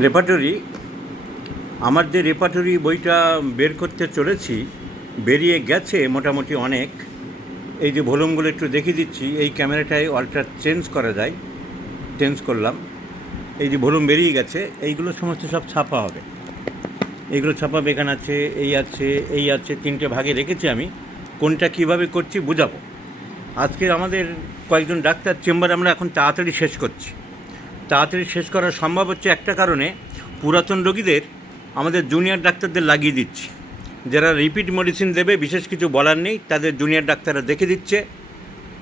Repertory আমার যে repertory বইটা বের করতে চলেছি বেরিয়ে গেছে মোটামুটি অনেক। এই যে ভলিউমগুলো একটু দেখিয়ে দিচ্ছি, এই ক্যামেরাটায় অল্টার চেঞ্জ করা যায়, চেঞ্জ করলাম। এই যে ভলিউম বেরিয়ে গেছে, এইগুলো সমস্ত সব ছাপা হবে, এইগুলো ছাপাবে। এখানে আছে, এই আছে, তিনটে ভাগে রেখেছি আমি। কোনটা কিভাবে করছি বুঝাবো। আজকে আমাদের কয়েকজন ডাক্তার চেম্বার আমরা এখন তাড়াতাড়ি শেষ করছি। তাড়াতাড়ি শেষ করা সম্ভব হচ্ছে একটা কারণে, পুরাতন রোগীদের আমাদের জুনিয়র ডাক্তারদের লাগিয়ে দিচ্ছি। যারা রিপিট মেডিসিন দেবে, বিশেষ কিছু বলার নেই, তাদের জুনিয়র ডাক্তাররা দেখে দিচ্ছে।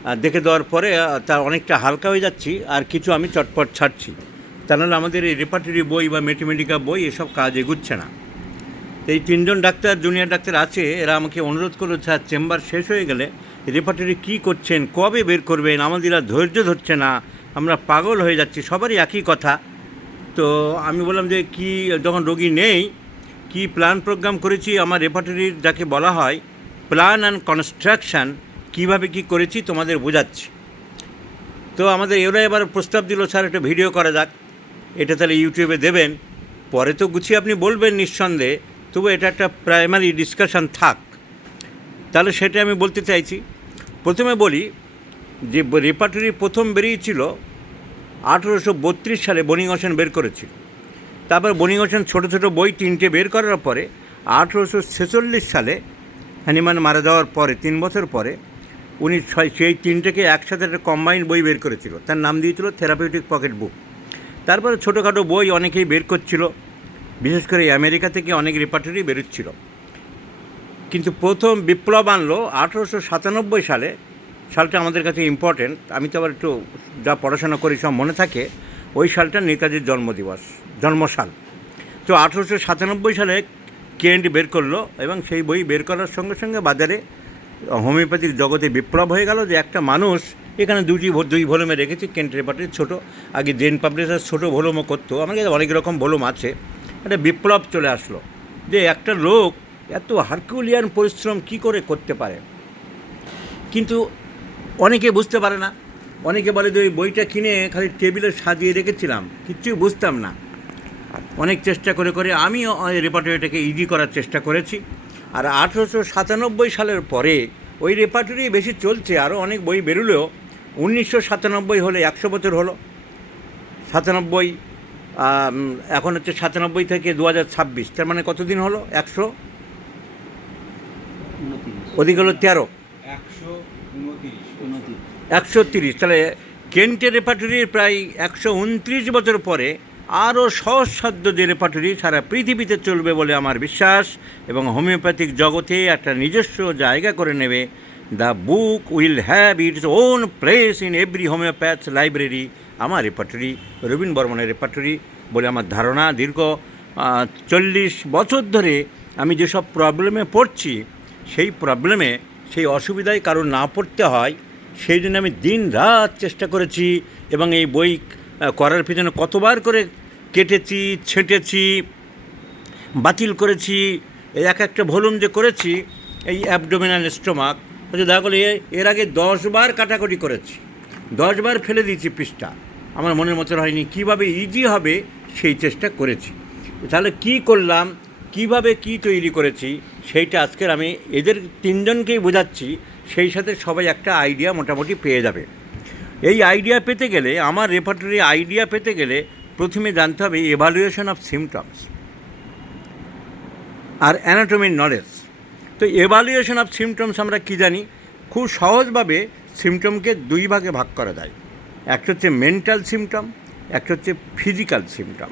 আর দেখে দেওয়ার পরে তার অনেকটা হালকা হয়ে যাচ্ছি, আর কিছু আমি চটপট ছাড়ছি। তা নাহলে আমাদের এই রেপার্টরি বই বা ম্যাথমেটিকা বই এসব কাজ এগুচ্ছে না। এই তিনজন ডাক্তার, জুনিয়র ডাক্তার আছে, এরা আমাকে অনুরোধ করেছে আর চেম্বার শেষ হয়ে গেলে রেপার্টরি কী করছেন, কবে বের করবেন, আমাদের আর ধৈর্য ধরছে না, আমরা পাগল হয়ে যাচ্ছি, সবারই একই কথা। তো আমি বললাম যে কি, যখন রোগী নেই, কি প্ল্যান প্রোগ্রাম করেছি আমার রেপার্টরির, যাকে বলা হয় প্ল্যান অ্যান্ড কনস্ট্রাকশান, কীভাবে কী করেছি তোমাদের বোঝাচ্ছি। তো আমাদের এরা এবার প্রস্তাব দিল, স্যার একটা ভিডিও করা যাক, এটা তাহলে ইউটিউবে দেবেন, পরে তো গুছিয়ে আপনি বলবেন নিঃসন্দেহে, তবু এটা একটা প্রাইমারি ডিসকাশান থাক। তাহলে সেটা আমি বলতে চাইছি। প্রথমে বলি যে রেপার্টরি প্রথম বেরিয়েছিল 1832 সালে বনি হোসেন বের করেছিল। তারপর বনি হোসেন ছোটো ছোটো বই তিনটে বের করার পরে 1846 সালে হ্যানিম্যান মারা যাওয়ার পরে 3 বছর পরে উনি সেই তিনটেকে একসাথে একটা কম্বাইন্ড বই বের করেছিল, তার নাম দিয়েছিল থেরাপিউটিক পকেট বুক। তারপরে ছোটোখাটো বই অনেকেই বের করছিল, বিশেষ করে আমেরিকা থেকে অনেক রেপার্টরি বেরোচ্ছিল। কিন্তু প্রথম বিপ্লব আনলো 1897 সালে। সালটা আমাদের কাছে ইম্পর্টেন্ট, আমি তো আবার একটু যা পড়াশোনা করি সব মনে থাকে। ওই সালটা নেতাজির জন্মসাল। তো 1897 সালে কেন্ট বের করলো, এবং সেই বই বের করার সঙ্গে সঙ্গে বাজারে হোমিওপ্যাথিক জগতে বিপ্লব হয়ে গেল। যে একটা মানুষ, এখানে দুই ভলিউমে রেখেছি কেন্ট রেপার্টরি, ছোটো, আগে জেন পাবলিশার ছোটো ভলিউমও করতো, আমার কাছে অনেক রকম ভলিউম আছে। একটা বিপ্লব চলে আসলো যে একটা লোক এত হারকিউলিয়ান পরিশ্রম কী করে করতে পারে। কিন্তু অনেকে বুঝতে পারে না, অনেকে বলে যে ওই বইটা কিনে খালি টেবিলে সাজিয়ে রেখেছিলাম, কিচ্ছুই বুঝতাম না। অনেক চেষ্টা করে করে আমি রেপার্টরিটাকে ইজি করার চেষ্টা করেছি। আর 1897 সালের পরে ওই রেপার্টরি বেশি চলছে, আরও অনেক বই বেরোলেও 1997 হলে 100 বছর হলো। 97, এখন হচ্ছে 97 থেকে 2026, তার মানে কতদিন হলো? 100 ওদিকে হলো 13, 130। তাহলে কেন্টের রেপার্টরির প্রায় 129 বছর পরে আরও সহজসাধ্য যে রেপার্টরি সারা পৃথিবীতে চলবে বলে আমার বিশ্বাস, এবং হোমিওপ্যাথিক জগতে একটা নিজস্ব জায়গা করে নেবে। The book will have its own place in every homoeopaths library. আমার রেপার্টরি, রবীন বর্মনের রেপার্টরি বলে আমার ধারণা। দীর্ঘ 40 বছর ধরে আমি যেসব প্রবলেমে পড়ছি, সেই অসুবিধায় কারো না পড়তে হয়, সেই জন্য আমি দিন রাত চেষ্টা করেছি। এবং এই বই করার পিছনে কতবার করে কেটেছি, ছেঁটেছি, বাতিল করেছি। এই একটা ভলিউম যে করেছি, এই অ্যাবডোমিনাল স্টোমাক, হচ্ছে দেখা গেলো এর আগে 10 বার কাটাকুটি করেছি, 10 বার ফেলে দিয়েছি পৃষ্ঠা, আমার মনের মতো হয়নি। কীভাবে ইজি হবে সেই চেষ্টা করেছি। তাহলে কি করলাম, কিভাবে কি তৈরি করেছি, সেইটা আজকের আমি এদের তিনজনকেই বোঝাচ্ছি। সেই সাথে সবাই একটা আইডিয়া মোটামুটি পেয়ে যাবে। এই আইডিয়া পেতে গেলে, আমার রেপার্টরি আইডিয়া পেতে গেলে প্রথমে জানতে হবে এভালুয়েশন অফ সিমটমস আর অ্যানাটমির নলেজ। তো এভালুয়েশন অফ সিমটমস আমরা কী জানি? খুব সহজভাবে সিমটমকে 2 ভাগে ভাগ করা যায়। একটা হচ্ছে মেন্টাল সিমটম, একটা হচ্ছে ফিজিক্যাল সিমটম।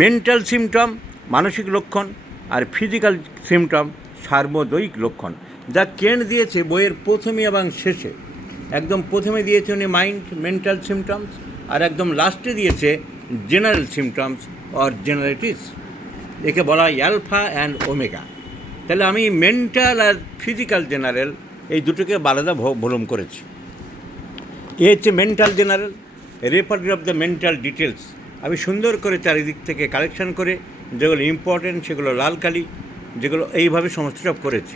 মেন্টাল সিমটম মানসিক লক্ষণ, আর ফিজিক্যাল সিমটম সার্বজয়িক লক্ষণ, যা কেন্ট দিয়েছে বইয়ের প্রথমে এবং শেষে। একদম প্রথমে দিয়েছে উনি মেন্টাল সিমটমস, আর একদম লাস্টে দিয়েছে জেনারেল সিমটমস অর জেনারেটিস। একে বলা হয় অ্যালফা অ্যান্ড ওমেগা। তাহলে আমি মেন্টাল আর ফিজিক্যাল জেনারেল এই দুটোকে আলাদা ভলিউম করেছি। এ হচ্ছে mental general, repertory of the mental details. আমি সুন্দর করে চারিদিক থেকে কালেকশন করে যেগুলো ইম্পর্টেন্ট সেগুলো লাল কালি, যেগুলো এইভাবে সমস্ত সব করেছি।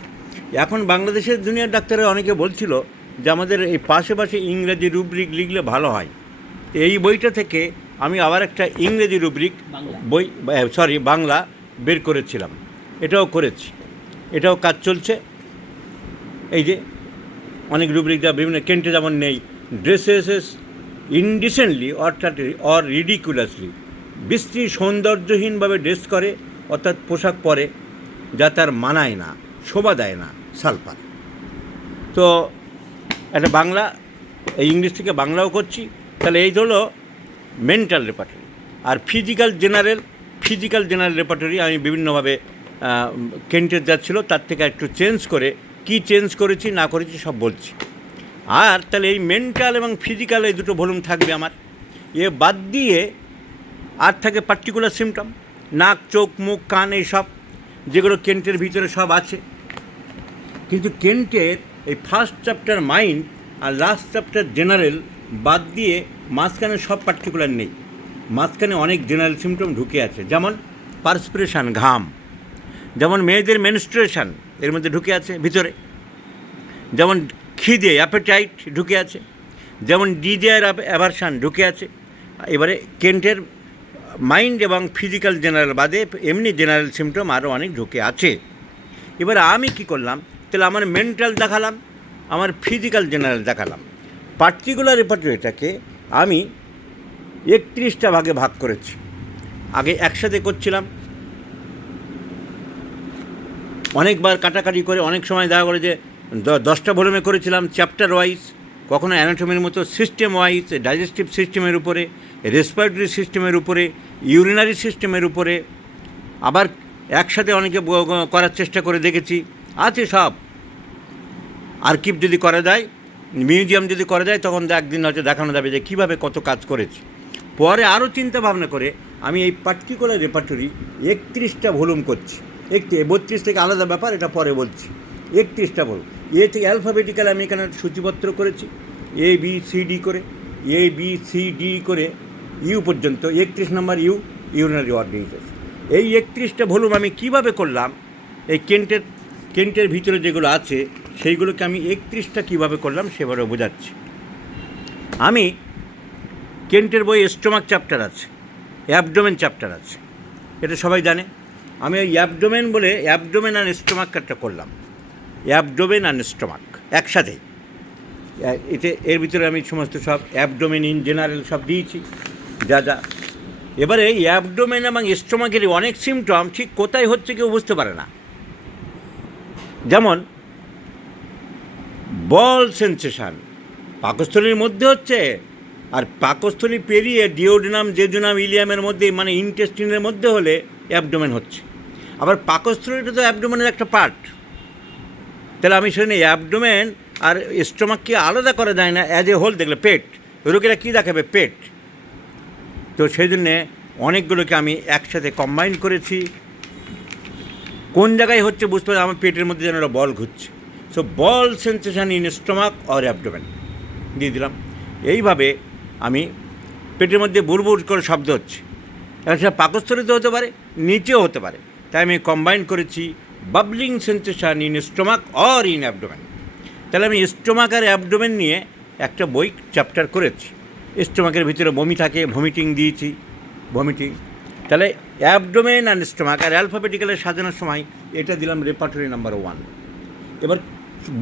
এখন বাংলাদেশের জুনিয়র ডাক্তাররা অনেকে বলছিল যে আমাদের এই পাশে ইংরেজি রুব্রিক লিখলে ভালো হয়। এই বইটা থেকে আমি আবার একটা ইংরেজি রুব্রিক বই বাংলা বের করেছিলাম, এটাও করেছি, এটাও কাজ চলছে। এই যে অনেক রুব্রিক যা বিভিন্ন কেন্টে যেমন নেই, ড্রেসেস ইনডিসেন্টলি অর রিডিকুলাসলি, বিশ্রী সৌন্দর্যহীনভাবে ড্রেস করে, অর্থাৎ পোশাক পরে যা তার মানায় না, শোভা দেয় না, সালপা। তো একটা বাংলা, এই ইংলিশ থেকে বাংলাও করছি। তাহলে এই হলো মেন্টাল রেপার্টরি। আর ফিজিক্যাল জেনারেল রেপার্টরি আমি বিভিন্নভাবে কেন্টের যা ছিল তার থেকে একটু চেঞ্জ করে, কি চেঞ্জ করেছি না করেছি সব বলছি। আর তাহলে এই মেন্টাল এবং ফিজিক্যাল এই দুটো ভলিউম থাকবে আমার। এ বাদ দিয়ে আর থাকে পার্টিকুলার সিমটম, নাক, চোখ, মুখ, কান, এইসব যেগুলো কেন্টের ভিতরে সব আছে। কিন্তু কেন্টের এই ফার্স্ট চ্যাপ্টার মাইন্ড আর লাস্ট চ্যাপ্টার জেনারেল বাদ দিয়ে মাঝখানে সব পার্টিকুলার নেই। মাঝখানে অনেক জেনারেল সিমটম ঢুকে আছে, যেমন পারস্পিরেশন, ঘাম, যেমন মেয়েদের মেনস্ট্রুয়েশন এর মধ্যে ঢুকে আছে ভিতরে, যেমন খিদে, অ্যাপেটাইট ঢুকে আছে, যেমন ডিজায়ার, অ্যাভারশন ঢুকে আছে। এবারে কেন্টের মাইন্ড এবং ফিজিক্যাল জেনারেল বাদে এমনি জেনারেল সিমটম আরও অনেক ঢুকে আছে। এবারে আমি কি করলাম, তাহলে আমার মেন্টাল দেখালাম, আমার ফিজিক্যাল জেনারেল দেখালাম। পার্টিকুলার রেপার্টরিটাকে আমি 31টা ভাগে ভাগ করেছি। আগে একসাথে করছিলাম, অনেকবার কাটাকাটি করে, অনেক সময় দেখা করে যে 10টা ভলিউমে করেছিলাম চ্যাপ্টার ওয়াইজ, কখনো অ্যানাটমির মতো সিস্টেম ওয়াইজ, ডাইজেস্টিভ সিস্টেমের উপরে, রেসপিরেটরি সিস্টেমের উপরে, ইউরিনারি সিস্টেমের উপরে, আবার একসাথে অনেকে করার চেষ্টা করে দেখেছি, আছে সব। আর্কিভ যদি করা যায়, মিউজিয়াম যদি করা যায়, তখন একদিন হয়তো দেখানো যাবে যে কীভাবে কত কাজ করেছি। পরে আরও চিন্তা ভাবনা করে আমি এই পার্টিকুলার রেপার্টরি 31টা ভলিউম করছি। 32 থেকে আলাদা ব্যাপার, এটা পরে বলছি। 31টা ভলিউম, এ থেকে অ্যালফাবেটিক্যাল আমি এখানে সূচিপত্র করেছি, ABCD করে, ABCD করে ইউ পর্যন্ত, 31 নম্বর ইউরিনারি অর্গানিজেস। এই 31টা ভলিউম আমি কীভাবে করলাম, এই কেন্টের ভিতরে যেগুলো আছে সেইগুলোকে আমি 31টা কীভাবে করলাম সেভাবে বোঝাচ্ছি। আমি কেন্টের বই স্টোমাক চ্যাপ্টার আছে, অ্যাবডোমেন চ্যাপ্টার আছে, এটা সবাই জানে। আমি ওই অ্যাবডোমেন বলে অ্যাবডোমেন আর স্টোমাক একটা করলাম, অ্যাবডোমেন আর স্টোমাক একসাথে। এর ভিতরে আমি সমস্ত সব অ্যাবডোমেন ইন জেনারেল সব দিয়েছি যা যা। এবারে এই অ্যাবডোমেন এবং স্টোমাকের অনেক সিমটম ঠিক কোথায় হচ্ছে কেউ বুঝতে পারে না। যেমন বল সেন্সেশন পাকস্থলীর মধ্যে হচ্ছে, আর পাকস্থলী পেরিয়ে ডিওডিনাম, জেজুনাম, ইলিয়ামের মধ্যে, মানে ইন্টেস্টিনের মধ্যে হলে অ্যাবডোমেন হচ্ছে। আবার পাকস্থলীটা তো অ্যাবডোমেনের একটা পার্ট। তাহলে আমি শুনি অ্যাবডোমেন আর স্টোমাককে আলাদা করা যায় না, অ্যাজ এ হোল দেখলে পেট, রোগীরা কী দেখাবে, পেট। তো সেই জন্যে অনেকগুলোকে আমি একসাথে কম্বাইন করেছি। কোন জায়গায় হচ্ছে বুঝতে পারি, আমার পেটের মধ্যে যেন একটা বল ঘুরছে। So ball sensation in stomach or abdomen দিয়ে দিলাম। এইভাবে আমি পেটের মধ্যে বুড়বুড় করে শব্দ হচ্ছে, এবার সেটা পাকস্থলীতে হতে পারে, নিচেও হতে পারে, তাই আমি কম্বাইন করেছি bubbling sensation in stomach or in abdomen. তাহলে আমি স্টোমাক আর অ্যাবডোমেন নিয়ে একটা বই চ্যাপ্টার করেছি। স্টোমাকের ভিতরে বমি থাকে, ভমিটিং দিয়েছি, ভমিটিং। তাহলে অ্যাবডোমেন অ্যান্ড স্টোমাক আর অ্যালফাবেটিক্যালে সাজানোর সময় এটা দিলাম রেপার্টরি নাম্বার 1। এবার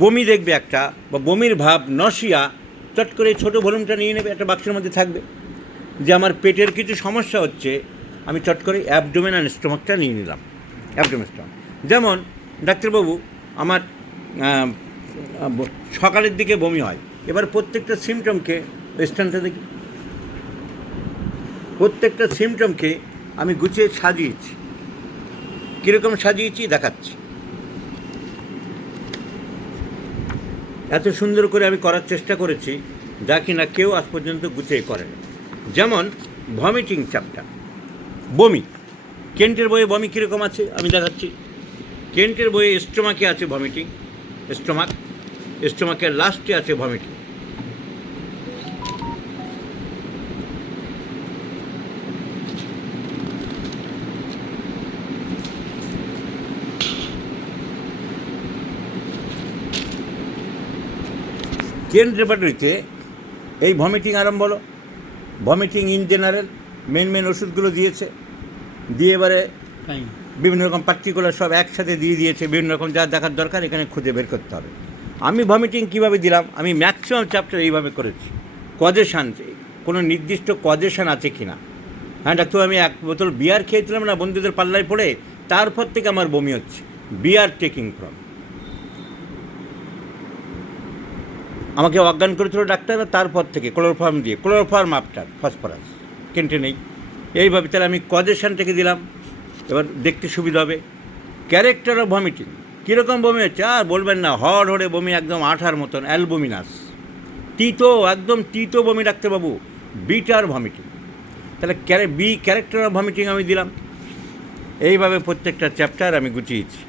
বমি দেখবে একটা, বা বমির ভাব, নশিয়া, চট করে ছোটো ভলিউমটা নিয়ে নেবে, একটা বাক্সের মধ্যে থাকবে যে আমার পেটের কিছু সমস্যা হচ্ছে, আমি চট করে অ্যাবডোমেন অ্যান্ড স্টোমাকটা নিয়ে নিলাম। অ্যাবডোমেন স্টোমাক, যেমন ডাক্তারবাবু আমার সকালের দিকে বমি হয়, এবার প্রত্যেকটা সিমটমকে, স্ট্যান্ডটা দেখি, প্রত্যেকটা সিমটমকে আমি গুছিয়ে সাজিয়েছি। কীরকম সাজিয়েছি দেখাচ্ছি। এত সুন্দর করে আমি করার চেষ্টা করেছি যা কিনা কেউ আজ পর্যন্ত গুছিয়ে করে না। যেমন ভমিটিং চ্যাপ্টার, বমি, কেন্টের বইয়ে বমি কীরকম আছে আমি দেখাচ্ছি। কেন্টের বইয়ে স্টোমাকে আছে ভমিটিং, স্টোমাকের লাস্টে আছে ভমিটিং। কেন্ট রেপার্টরিতে এই ভমিটিং আরম্ভ হলো, ভমিটিং ইন জেনারেল, মেন ওষুধগুলো দিয়েছে, দিয়ে এবারে বিভিন্ন রকম পার্টিকুলার সব একসাথে দিয়ে দিয়েছে, বিভিন্ন রকম যা দেখার দরকার এখানে খুঁজে বের করতে হবে। আমি ভমিটিং কীভাবে দিলাম, আমি ম্যাক্সিমাম চ্যাপ্টার এইভাবে করেছি। কজেশান, কোনো নির্দিষ্ট কজেশান আছে কি না। হ্যাঁ ডাক্তার, আমি 1 বোতল বিয়ার খেয়েছিলাম না বন্ধুদের পাল্লায় পড়ে, তারপর থেকে আমার বমি হচ্ছে। বিয়ার টেকিং ফ্রম, আমাকে অজ্ঞান করেছিল ডাক্তার, তারপর থেকে ক্লোরোফর্ম আফটার ফসফরাস কেন্টে নেই। এইভাবে তাহলে আমি কজেশান থেকে দিলাম, এবার দেখতে সুবিধা হবে। ক্যারেক্টার অফ ভমিটিং, কীরকম বমি হচ্ছে আর বলবেন না, হড়ে বমি, একদম আঠার মতন, অ্যালবুমিনাস, তিতো, একদম তিতো বমি ডাক্তারবাবু, বিটার ভমিটিং। তাহলে ক্যারেক্টার অফ ভমিটিং আমি দিলাম। এইভাবে প্রত্যেকটা চ্যাপ্টার আমি গুছিয়েছি।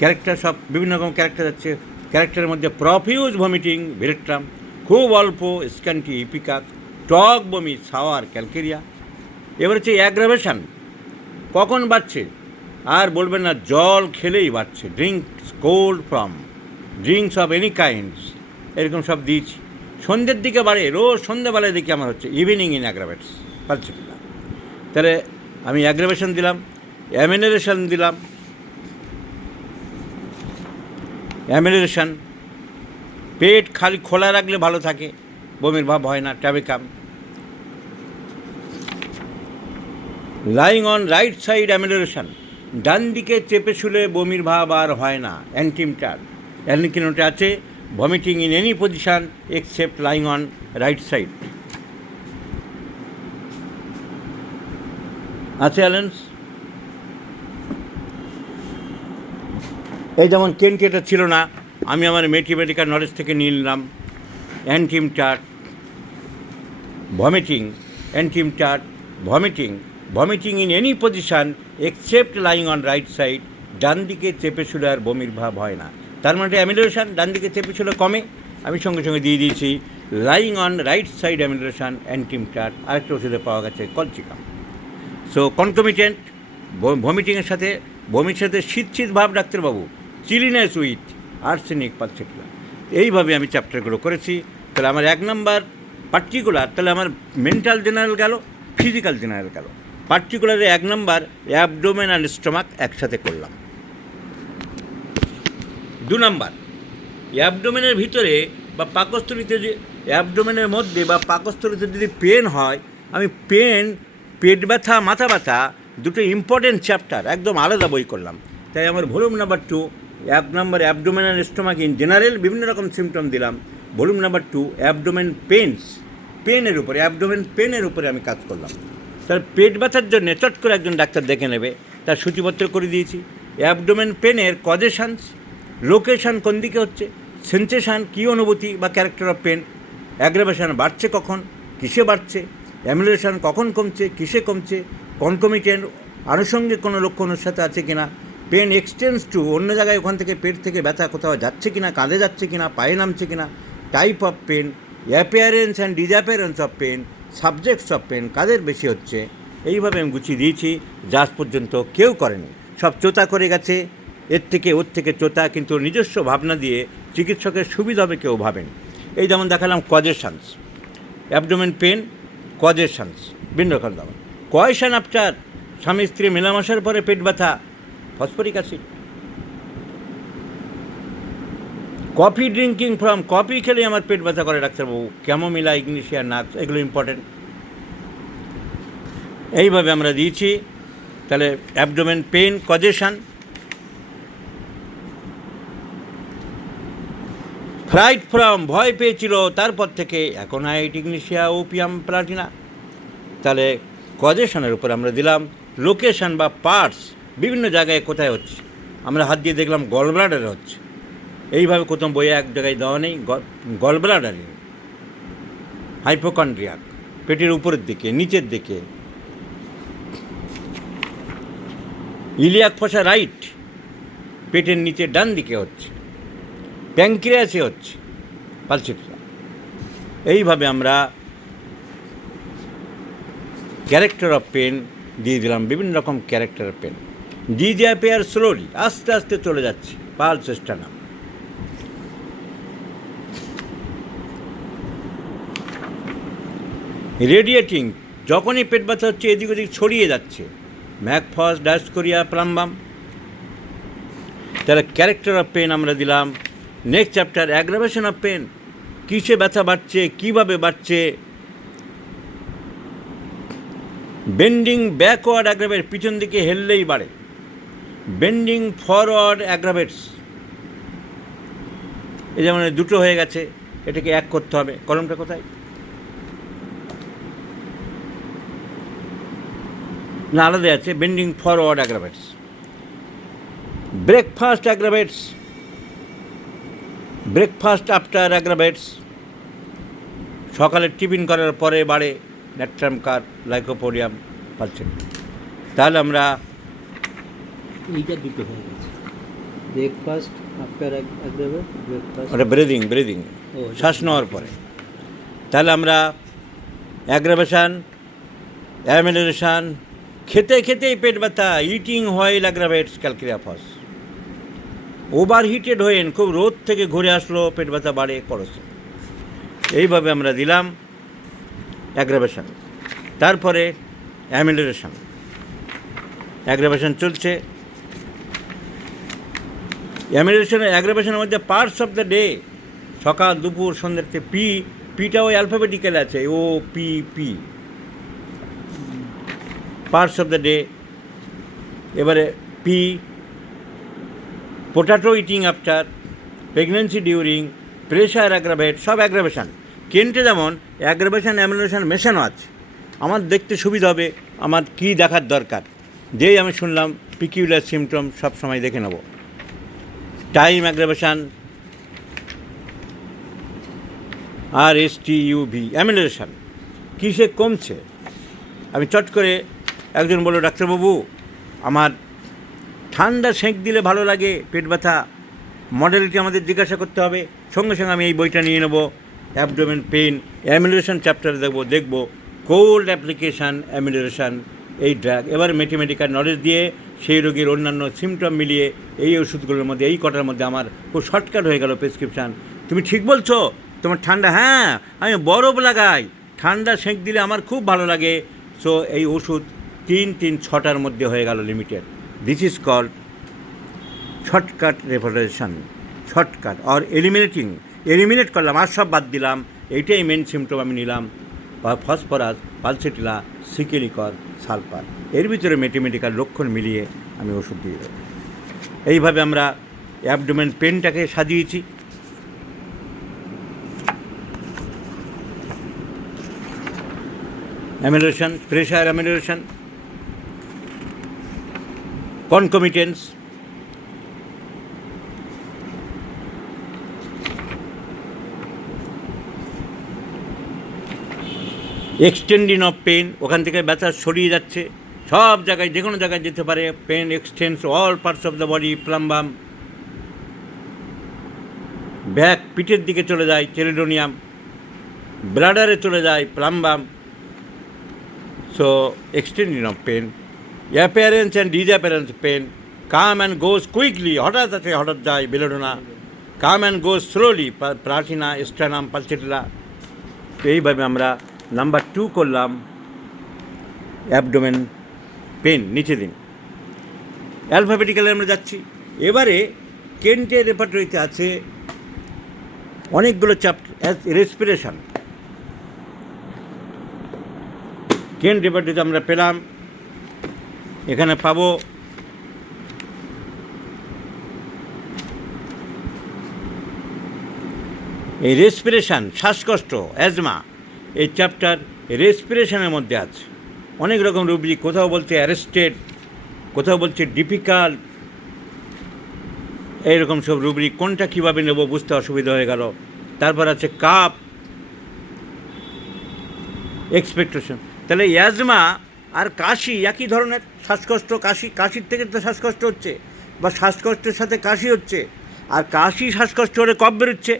ক্যারেক্টার সব বিভিন্ন রকম ক্যারেক্টার আছে। ক্যারেক্টারের মধ্যে প্রফিউজ ভমিটিং ভিরেট্রাম, খুব অল্প স্ক্যান্টি ইপিকাক, টক বমি সাওয়ার ক্যালকেরিয়া। এবার হচ্ছে অ্যাগ্রাভেশন, কখন বাড়ছে আর বলবেন না, জল খেলেই বাড়ছে, drinks cold from, drinks of any kinds, এরকম সব দিয়েছি। সন্ধ্যের দিকে বাড়ে, রোজ সন্ধ্যেবেলায় দেখি আমার হচ্ছে, ইভিনিং ইন অ্যাগ্রাভেটস, পারছি না। তাহলে আমি অ্যাগ্রাভেশন দিলাম, অ্যামিনারেশন দিলাম। অ্যামিনারেশন, পেট খালি খোলা রাখলে ভালো থাকে, বমির ভাব হয় না, tabacum. Lying on right side amelioration, ডান দিকে চেপে শুলে বমির ভাব আর হয় না, অ্যান্টিমটার। অ্যালনিকিনোটে আছে vomiting in any position except lying on right side. আছে অ্যালেন্স। এই যেমন কেন্টেটা ছিল না, আমি আমার ম্যাথমেটিক্যাল নলেজ থেকে নিয়ে নিলাম। Antim tart, vomiting, antim tart, vomiting in any position except lying on right side, ডান দিকে চেপে শুলে আর বমির ভাব হয় না। তার মানে অ্যামিলেশন, ডান দিকে চেপে শুলে কমে। আমি সঙ্গে সঙ্গে দিয়ে দিয়েছি lying on right side amelioration, antim tart. আরেকটা ওষুধে পাওয়া গেছে কলচিকাম। সো কনকমিটেন্ট, ভমিটিংয়ের সাথে, বমির সাথে শীত ভাব ডাক্তারবাবু, চিলিনেস উইথ আর্সেনিক পালসেটিলা। এইভাবে আমি চ্যাপ্টারগুলো করেছি। তাহলে আমার 1 নম্বর পার্টিকুলার, তাহলে আমার মেন্টাল জেনারেল গেল, ফিজিক্যাল জেনারেল গেল। পার্টিকুলারে 1 নম্বর অ্যাবডোমেন আর স্টোমাক একসাথে করলাম। 2 নম্বর অ্যাবডোমেনের ভিতরে বা পাকস্থলীতে, যে অ্যাবডোমেনের মধ্যে বা পাকস্থলীতে যদি পেন হয়, আমি পেট ব্যথা, মাথা ব্যথা, দুটো ইম্পর্টেন্ট চ্যাপ্টার একদম আলাদা বই করলাম। তাই আমার ভলিউম নাম্বার 2, 1 নম্বর অ্যাবডোমেন আর স্টোমাক ইন জেনারেল, বিভিন্ন রকম সিমটম দিলাম। ভলিউম নাম্বার 2 অ্যাবডোমেন পেনের উপরে, অ্যাবডোমেন পেনের উপরে আমি কাজ করলাম। তার পেট ব্যথার জন্য চট করে একজন ডাক্তার দেখে নেবে, তার সূচিপত্র করে দিয়েছি। অ্যাবডোমেন পেনের কজেশানস, লোকেশান কোন দিকে হচ্ছে, সেন্সেশান কী অনুভূতি বা ক্যারেক্টার অফ পেন, অ্যাগ্রাভেশন বাড়ছে কখন, কিসে বাড়ছে, অ্যামিলেশন কখন কমছে, কিসে কমছে, কনকমিটেন্ট আনুষঙ্গিক কোনো লক্ষণের সাথে আছে কিনা, পেন এক্সটেন্স টু অন্য জায়গায়, ওখান থেকে পেট থেকে ব্যথা কোথাও যাচ্ছে কিনা, কাঁধে যাচ্ছে কিনা, পায়ে নামছে কিনা, type of pain, appearance and disappearance of pain, subjects of pain, কাদের বেশি হচ্ছে। এইভাবে আমি গুছিয়ে দিয়েছি, যা আজ পর্যন্ত কেউ করেনি। সব চোতা করে গেছে, এর থেকে ওর থেকে চোতা, কিন্তু নিজস্ব ভাবনা দিয়ে চিকিৎসকের সুবিধা হবে কেউ ভাবেন। এই যেমন দেখালাম কজেশানস, অ্যাবডোমেন পেন, কজেশানস, বিভিন্ন রকম দাম। কয়েশান আফটার, স্বামী স্ত্রী মেলামেশার পরে পেট ব্যথা, phosphoric acid. Coffee drinking from, coffee খেলে আমার পেট ব্যথা করে ডাক্তারবাবু, ক্যামোমিলা, ইগনিশিয়া নাটস, এগুলো ইম্পর্টেন্ট। এইভাবে আমরা দিয়েছি। তাহলে অ্যাবডোমেন পেন, কজেশান। ফ্রাইট ফ্রম, ভয় পেয়েছিল, তারপর থেকে অ্যাকোনাইট, ইগনিশিয়া, ওপিয়াম, প্লাটিনা। তাহলে কজেশনের উপর আমরা দিলাম লোকেশন বা পার্টস, বিভিন্ন জায়গায় কোথায় হচ্ছে। আমরা হাত দিয়ে দেখলাম গলব্লাডারে হচ্ছে। এইভাবে কোথাও বইয়ে এক জায়গায় দেওয়া নেই, গলব্লাডারে, হাইপোকন্ড্রিয়াক, পেটের উপরের দিকে, নিচের দিকে, ইলিয়াক ফসা রাইট, পেটের নিচে ডান দিকে হচ্ছে, প্যাঙ্ক্রিয়াসে হচ্ছে, পালসেটিলা। এইভাবে আমরা ক্যারেক্টার অফ পেন দিয়ে দিলাম, বিভিন্ন রকম character of pain. Disappear slowly, আস্তে আস্তে চলে যাচ্ছে, পালস স্টানাম। রেডিয়েটিং, যখনই পেট ব্যথা হচ্ছে এদিক ওদিক ছড়িয়ে যাচ্ছে, ম্যাকফস, ডায়াস্কোরিয়া, প্লাম্বাম। তাহলে ক্যারেক্টার অফ পেন আমরা দিলাম। Next chapter aggravation of pain, কিসে ব্যথা বাড়ছে, কীভাবে বাড়ছে। বেন্ডিং ব্যাকওয়ার্ড অ্যাগ্রাভেট, পিছন দিকে হেললেই বাড়ে। বেন্ডিং ফরওয়ার্ড অ্যাগ্রাভেটস, এই যেমন দুটো হয়ে গেছে, এটাকে এক করতে হবে। কলমটা কোথায়? না, আলাদা আছে। Bending forward aggravates. Breakfast aggravates, breakfast after aggravates, সকালে টিফিন করার পরে বাড়ে ন্যাট্রাম কার, লাইকোপোডিয়াম পালসেট। তাহলে আমরা এইটা দুটো হয়ে গেছে, ব্রেকফাস্ট আফটার অ্যাগ্রাভেট, ব্রেকফাস্ট ওটা ব্রিদিং শ্বাস নেওয়ার পরে। তাহলে আমরা অ্যাগ্রাভেশন, অ্যামিলেশন, খেতে খেতেই পেট ব্যথা, eating while aggravates calc phos. Over heated হয়ে খুব রোদ থেকে ঘুরে আসলো, পেট ব্যথা বাড়ে, করছে। এইভাবে আমরা দিলাম অ্যাগ্রাভেশন। তারপরে অ্যামিলেশন, অ্যাগ্রাভেশন চলছে। অ্যাগ্রাভেশনের মধ্যে পার্টস অফ দ্য ডে, সকাল, দুপুর, সন্ধ্যাতে। পিটা ওই অ্যালফাবেটিক্যাল আছে, O P, parts of the day. এবারে P, potato eating after, pregnancy during, pressure aggravate, সব অ্যাগ্রাভেশন। কেন্টে যেমন অ্যাগ্রাভেশন অ্যামিলেশন মেশানো আছে, আমার দেখতে সুবিধা হবে, আমার কী দেখার দরকার, যেই আমি শুনলাম পিকিউলার সিমটম সব সময় দেখে নেব। টাইম অ্যাগ্রাভেশন, RSTUV অ্যামিলেশন, কিসে কমছে। আমি চট করে, একজন বলল, ডাক্তারবাবু আমার ঠান্ডা সেঁক দিলে ভালো লাগে পেট ব্যথা, মডেলিটি আমাদের জিজ্ঞাসা করতে হবে। সঙ্গে সঙ্গে আমি এই বইটা নিয়ে নেব, অ্যাবডোমেন পেন অ্যামিলেশন চ্যাপ্টারে দেখব কোল্ড অ্যাপ্লিকেশান অ্যামিলেশন, এই ড্রাগ। এবার ম্যাথমেটিক্যাল নলেজ দিয়ে সেই রোগীর অন্যান্য সিমটম মিলিয়ে এই ওষুধগুলোর মধ্যে, এই কটার মধ্যে আমার খুব শর্টকাট হয়ে গেল প্রেসক্রিপশান। তুমি ঠিক বলছো, তোমার ঠান্ডা, হ্যাঁ আমি বরফ লাগাই, ঠান্ডা সেঁক দিলে আমার খুব ভালো লাগে। সো এই ওষুধ 3-6টার মধ্যে হয়ে গেল limited. This is called shortcut রেফারেশন, শর্টকাট অর এলিমিনেট করলাম, আর সব বাদ দিলাম। এইটাই মেন সিমটম আমি নিলাম, ফসফরাস, পালসেটিলা, সিকেলিকর, সালফার। এর ভিতরে ম্যাথমেটিক্যাল লক্ষণ মিলিয়ে আমি ওষুধ দিয়ে দেবো। এইভাবে আমরা অ্যাবডোমেন পেনটাকে সাজিয়েছি। Amelioration, pressure amelioration, concomitants, extending of pain, ওখান থেকে ব্যথা সরিয়ে যাচ্ছে, সব জায়গায় যে কোনো জায়গায় যেতে পারে। Pain extends all parts of the body, plumbum. Back, পিঠের দিকে চলে যায়, চেলিডোনিয়াম। ব্লাডারে চলে যায়, plumbum. So extending of pain, appearance and disappearance pain, come and goes quickly, হঠাৎ আছে হঠাৎ যায়, belladonna. Come and goes slowly, platina, stannum, pulsatilla. তো এইভাবে আমরা নাম্বার 2 করলাম অ্যাবডোমেন পেন। নিচে দিন অ্যালফাবেটিক্যালে আমরা যাচ্ছি। এবারে কেন্টের রেপার্টরিতে আছে অনেকগুলো চ্যাপ্টার। রেসপিরেশন, কেন্ট রেপার্টরিতে আমরা পেলাম, এখানে পাবো এই রেসপিরেশন, শ্বাসকষ্ট, অ্যাজমা, এই চ্যাপ্টার রেসপিরেশনের মধ্যে আছে। অনেক রকম রুব্রিক, কোথাও বলছে অ্যারেস্টেড, কোথাও বলছে ডিফিকাল্ট, এইরকম সব রুব্রিক। কোনটা কীভাবে নেব বুঝতে অসুবিধা হয়ে গেল। তারপর আছে কাপ, এক্সপেকটেশন। তাহলে অ্যাজমা আর কাশি একই ধরনের শ্বাসকষ্ট, কাশির থেকে তো শ্বাসকষ্ট হচ্ছে, বা শ্বাসকষ্টের সাথে কাশি হচ্ছে, আর কাশি শ্বাসকষ্ট হলে কফ বেরোচ্ছে।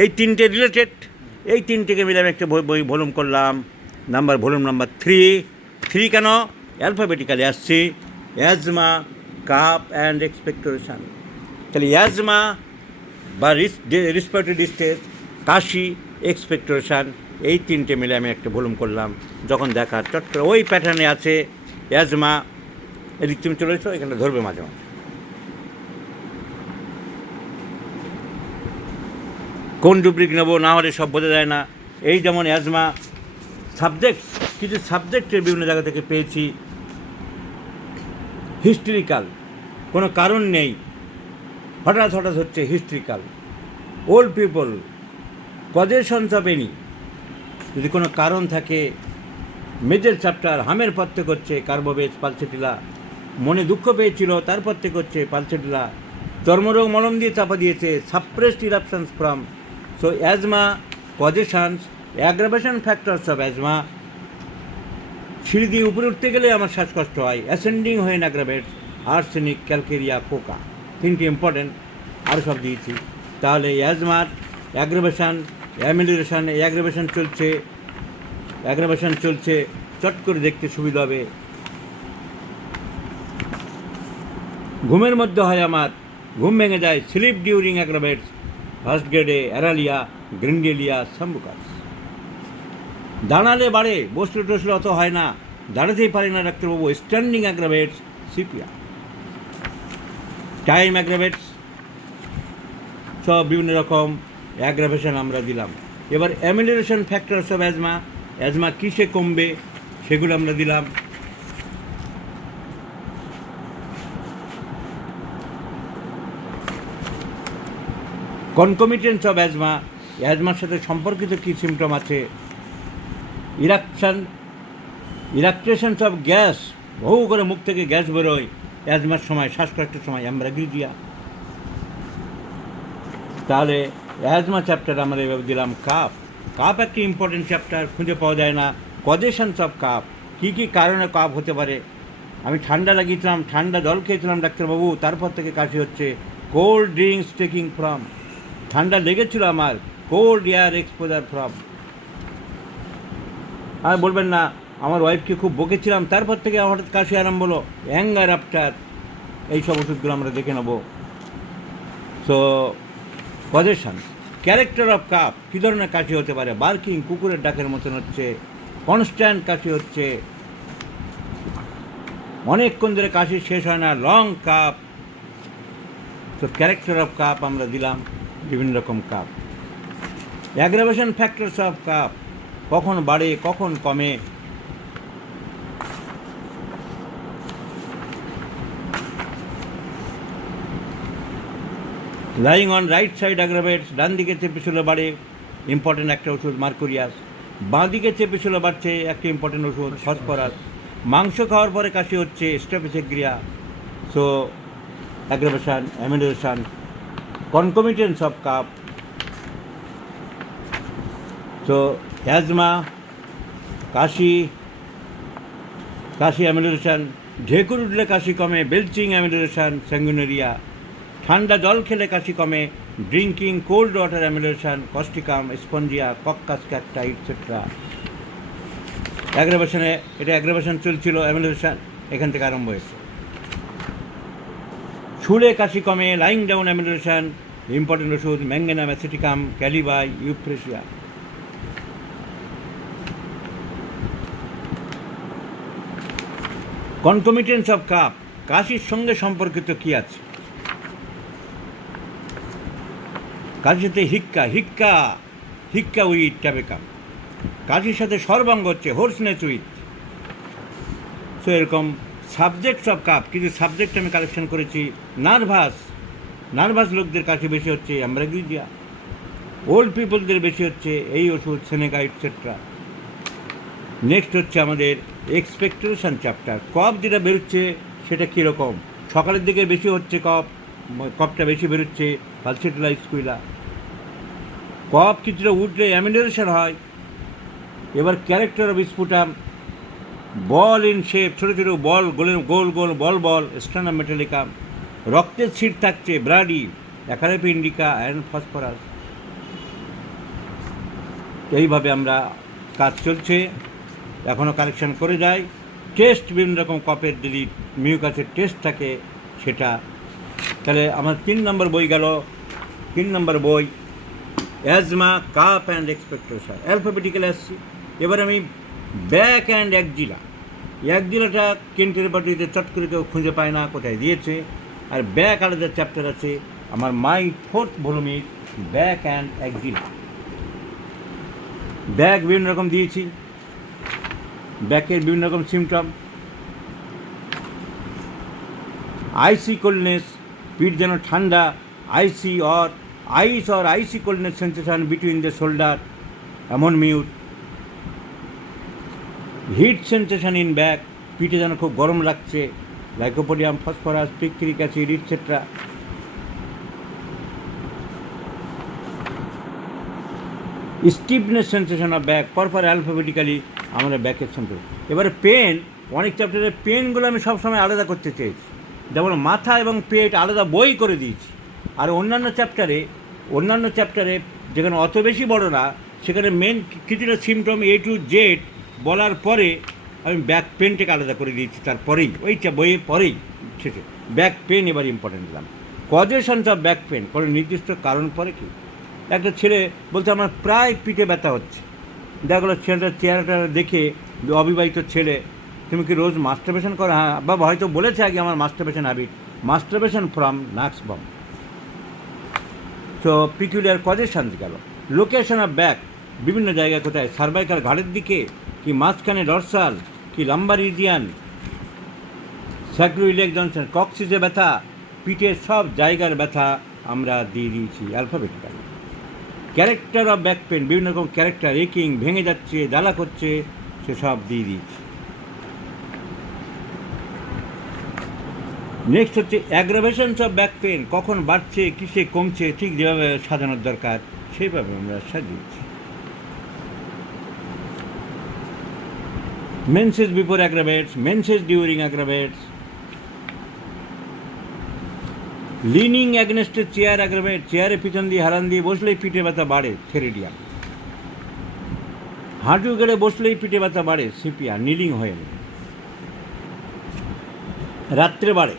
এই তিনটে রিলেটেড। এই তিনটেকে মিলে আমি একটা বই ভলিউম করলাম, ভলিউম নাম্বার 3 কেন অ্যালফাবেটিক্যালি আসছে, অ্যাজমা, কাপ অ্যান্ড এক্সপেক্টোরেশন। তাহলে অ্যাজমা বা রেসপিরেটরি ডিস্ট্রেস, কাশি, এক্সপেক্টোরেশন, এই তিনটে মিলে আমি একটা ভলিউম করলাম। যখন দেখা চট করে ওই প্যাটার্নে আছে অ্যাজমা, এদিক তুমি চলে এসো, এখানে ধরবে মাঝে মাঝে। কোন রুব্রিক নেবো না হলে সব বোঝা যায় না। এই যেমন অ্যাজমা সাবজেক্ট, কিছু সাবজেক্টের বিভিন্ন জায়গা থেকে পেয়েছি। হিস্ট্রিক্যাল, কোনো কারণ নেই, হঠাৎ হঠাৎ হচ্ছে hysterical. Old people, causations of any, যদি কোনো কারণ থাকে। মেজর চ্যাপ্টার, হামের পর থেকে হচ্ছে কার্বোবেজ পালসেটিলা, মনে দুঃখ পেয়েছিল তারপর থেকে হচ্ছে পালসেটিলা, চর্মরোগ মলম দিয়ে চাপা দিয়েছে, suppressed eruptions from. So asthma, causations, aggravation factors of asthma. সিঁড়ি দিয়ে উপরে উঠতে গেলে আমার শ্বাসকষ্ট হয়, অ্যাসেন্ডিং হয়ে অ্যাগ্রাভেটস, আর্সেনিক, ক্যালকেরিয়া, কোকা, তিনটি ইম্পর্টেন্ট, আরও সব দিয়েছি। তাহলে অ্যাজমার অ্যাগ্রাভেশন, অ্যামিলিয়েশন, অ্যাগ্রাভেশন চলছে, চট করে দেখতে সুবিধা হবে। ঘুমের মধ্যে হয় আমার, ঘুম ভেঙে যায়, স্লিপ ডিউরিং অ্যাগ্রাভেটস, ফার্স্ট গ্রেডে অ্যারালিয়া, গ্রিন্ডেলিয়া, সাম্বুকাস। দাঁড়ালে বাড়ে, বসলে টসলে অত হয় না, দাঁড়াতেই পারি না ডাক্তারবাবু, standing aggravates, sepia. Time aggravates, সব বিভিন্ন রকম অ্যাগ্রাভেশন আমরা দিলাম। এবার অ্যামিলিয়েশন ফ্যাক্টরস অফ অ্যাজমা, অ্যাজমা কিসে কমবে সেগুলো আমরা দিলাম। কনকমিটেন্স অফ অ্যাজমা, অ্যাজমার সাথে সম্পর্কিত কী সিমটম আছে। ইরাকটেশনস অফ গ্যাস, বহু করে মুখ থেকে গ্যাস বেরোয় অ্যাজমার সময়, শ্বাসকষ্টের সময়, অ্যাম্ব্রাগিজিয়া। তাহলে অ্যাজমা চ্যাপ্টার আমরা এভাবে দিলাম। কাপ একটি ইম্পর্টেন্ট চ্যাপ্টার, খুঁজে পাওয়া যায় না। কজেশনস অফ কাপ, কী কী কারণে কাপ হতে পারে। আমি ঠান্ডা লাগিয়েছিলাম, ঠান্ডা জল খেয়েছিলাম ডাক্তারবাবু, তারপর থেকে কাশি হচ্ছে। কোল্ড ড্রিঙ্কস টেকিং ফ্রম, ঠান্ডা লেগেছিল আমার, কোল্ড এয়ার এক্সপোজার ফ্রম। আর বলবেন না আমার ওয়াইফকে খুব বকেছিলাম, তারপর থেকে হঠাৎ কাশি আরাম বলো, অ্যাঙ্গার আফটার, এইসব ওষুধগুলো আমরা দেখে নেব। So causation, character of cough, কী ধরনের কাশি হতে পারে। বার্কিং, কুকুরের ডাকের মতন হচ্ছে, কনস্ট্যান্ট কাশি হচ্ছে, অনেকক্ষণ ধরে কাশি শেষ হয় না, long cough. So character of cough আমরা দিলাম, বিভিন্ন রকম cough. Aggravation factors of cough, কখন বাড়ে কখন কমে। Lying on right side aggravates, ডান দিকে চেপে শুলে বাড়ে, ইম্পর্টেন্ট একটা ওষুধ মার্কুরিয়াস। বাঁ দিকে চেপে শুলে বাড়ছে একটা ইম্পর্টেন্ট ওষুধ ফসফরাস। মাংস খাওয়ার পরে কাশি হচ্ছে, staphysagria. So aggravation, amelioration, concomitants of cough. So asthma, কাশি অ্যামিলিয়েশন, ঢেকুর উঠলে কাশি কমে, বেলচিং অ্যামিলিয়েশন, স্যাঙ্গুইনেরিয়া। ঠান্ডা জল খেলে কাশি কমে, drinking cold water amelioration, causticum, spongia, coccus cacti, etcetera. অ্যাগ্রাভেশনে, এটা অ্যাগ্রাভেশন চলছিল, অ্যামিলিয়েশন এখান থেকে আরম্ভ হয়েছে। ছুলে কাশি কমে, লাইং ডাউন অ্যামিলিয়েশন, ইম্পর্টেন্ট ওষুধ ম্যাঙ্গানাম, অ্যাসিটিকাম, ক্যালিবাই, ইউফ্রেশিয়া। কনকমিটেন্স অফ কাপ, কাশির সঙ্গে সম্পর্কিত কী আছে। কাশির সাথে হিক্কা উইথ ট্যাবেকাম। কাশির সাথে সর্বাঙ্গ হচ্ছে হোর্সনেস উইথ। সো এরকম সাবজেক্টস অফ কাপ, কিছু সাবজেক্ট আমি কালেকশন করেছি। নার্ভাস লোকদের কাশি বেশি হচ্ছে, অ্যাম্ব্রাগিজিয়া। ওল্ড পিপলদের বেশি হচ্ছে এই ওষুধ, সেনেকা, ইটসেট্রা। নেক্সট হচ্ছে আমাদের এক্সপেক্টেশন চ্যাপ্টার। কফ যেটা বেরোচ্ছে সেটা কীরকম, সকালের দিকে বেশি হচ্ছে কফটা বেশি বেরোচ্ছে, ফালসেটিলা, স্কুইলা। কফ কিছুটা উঠলে অ্যামিলিয়েশন হয়। এবার character of sputum, ball in shape, ছোটো ছোটো বল, গোল গোল বল, স্ট্যান্ডাম মেটালিকাম। রক্তের ছিট থাকছে, ব্রাডি, অ্যাকারেপি ইন্ডিকা, অ্যান্ড ফসফরাস। এইভাবে আমরা কাজ চলছে, এখনও কালেকশন করে যাই। টেস্ট, বিভিন্ন রকম কপের যদি মিউকাসের টেস্ট থাকে সেটা। তাহলে আমার 3 নম্বর বই গেল। 3 নম্বর বই অ্যাজমা, কাপ অ্যান্ড এক্সপেক্টোরেশন, অ্যালফাবেটিক্যাল আসছি। এবার আমি ব্যাক অ্যান্ড একজিলা, একজিলাটা কেন্টের বাটিতে চট করে কেউ খুঁজে পায় না কোথায় দিয়েছে, আর ব্যাক আলাদা চ্যাপ্টার আছে আমার মাই 4th ভলিউমের ব্যাক অ্যান্ড একজিলা। ব্যাক বিভিন্ন রকম দিয়েছি, ব্যাকের বিভিন্ন রকম সিমটম, আইসি কোল্ডনেস, পিঠ যেন ঠান্ডা, icy or ice or icy coldness sensation between the shoulder, এমন মিউট, হিট সেন্সেশন ইন ব্যাক, পিঠে যেন খুব গরম লাগছে, lycopodium, phosphorus, picric acid etcetera. Stiffness sensation of back, পরপর অ্যালফাবেটিক্যালি আমরা ব্যাকের সেন্সেশন। এবারে পেন, অনেক চ্যাপ্টারের পেনগুলো আমি সবসময় আলাদা করতে চেয়েছি, যেমন মাথা এবং পেট আলাদা বই করে দিয়েছি। আর অন্যান্য চ্যাপ্টারে যেখানে অত বেশি বড় না, সেখানে মেন কিছুটা সিমটম A to Z বলার পরে আমি ব্যাক পেনটাকে আলাদা করে দিয়েছি, তারপরেই ওইটা বইয়ের পরেই শেষে ব্যাক পেন এবার ইম্পর্টেন্ট দিলাম। কজেশনস অফ ব্যাক পেন, কোনো নির্দিষ্ট কারণ পরে কি? একটা ছেলে বলতে আমার প্রায় পিঠে ব্যথা হচ্ছে, দেখা গেলো ছেলেটার চেহারাটা দেখে, অবিবাহিত ছেলে, তুমি কি রোজ মাস্টারবেশন করো? হ্যাঁ, বাবা হয়তো বলেছে আগে আমার masturbation habit, masturbation from nux vom. So peculiar causations গেল। লোকেশন অফ ব্যাক, বিভিন্ন জায়গায় কোথায়, সার্ভাইকাল ঘাড়ের দিকে, কি মাঝখানে ডরসাল, কি লাম্বার রিজিয়ান, স্যাক্রোইলিয়াক জনসন, কক্সিসে ব্যথা, পিঠের সব জায়গার ব্যথা আমরা দিয়ে দিয়েছি alphabetically. Character of back pain, বিভিন্ন রকম ক্যারেক্টার, একিং, ভেঙে যাচ্ছে, জ্বালা করছে, সেসব দিয়ে দিয়েছি। নেক্সট হচ্ছে অ্যাগ্রাভেশনস অফ ব্যাক পেন, কখন বাড়ছে, কিসে কমছে, ঠিক যেভাবে সাজানোর দরকার সেইভাবে আমরা সাজিয়েছি। Menses before aggravates, menses during aggravates, lining against chair aggravate, চেয়ারে পিছন দিয়ে হারান দিয়ে বসলেই পিঠে ব্যথা বাড়ে, থেরিডিয়াম। হাঁটু গেড়ে বসলেই পিঠে ব্যথা বাড়ে, সিপিয়া, নিলিং হয়ে নেবে, রাত্রে বাড়ে।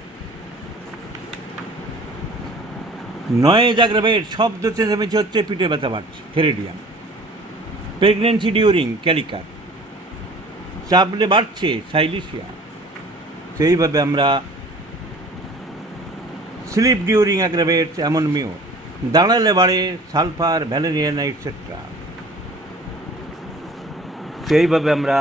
নয়েজ অ্যাগ্রাভেট, শব্দ চেঁচামেচি হচ্ছে, পিঠে ব্যথা বাড়ছে, থেরিডিয়াম। প্রেগনেন্সি ডিউরিং, ক্যালিকার, চাপলে বাড়ছে, সাইলিসিয়া। সেইভাবে আমরা স্লিপ ডিউরিং অ্যাগ্রাভেটস, এমন মিও, দাঁড়ালে বাড়ে, সালফার, ভ্যালেরিয়ানা ইটসেট্রা। সেইভাবে আমরা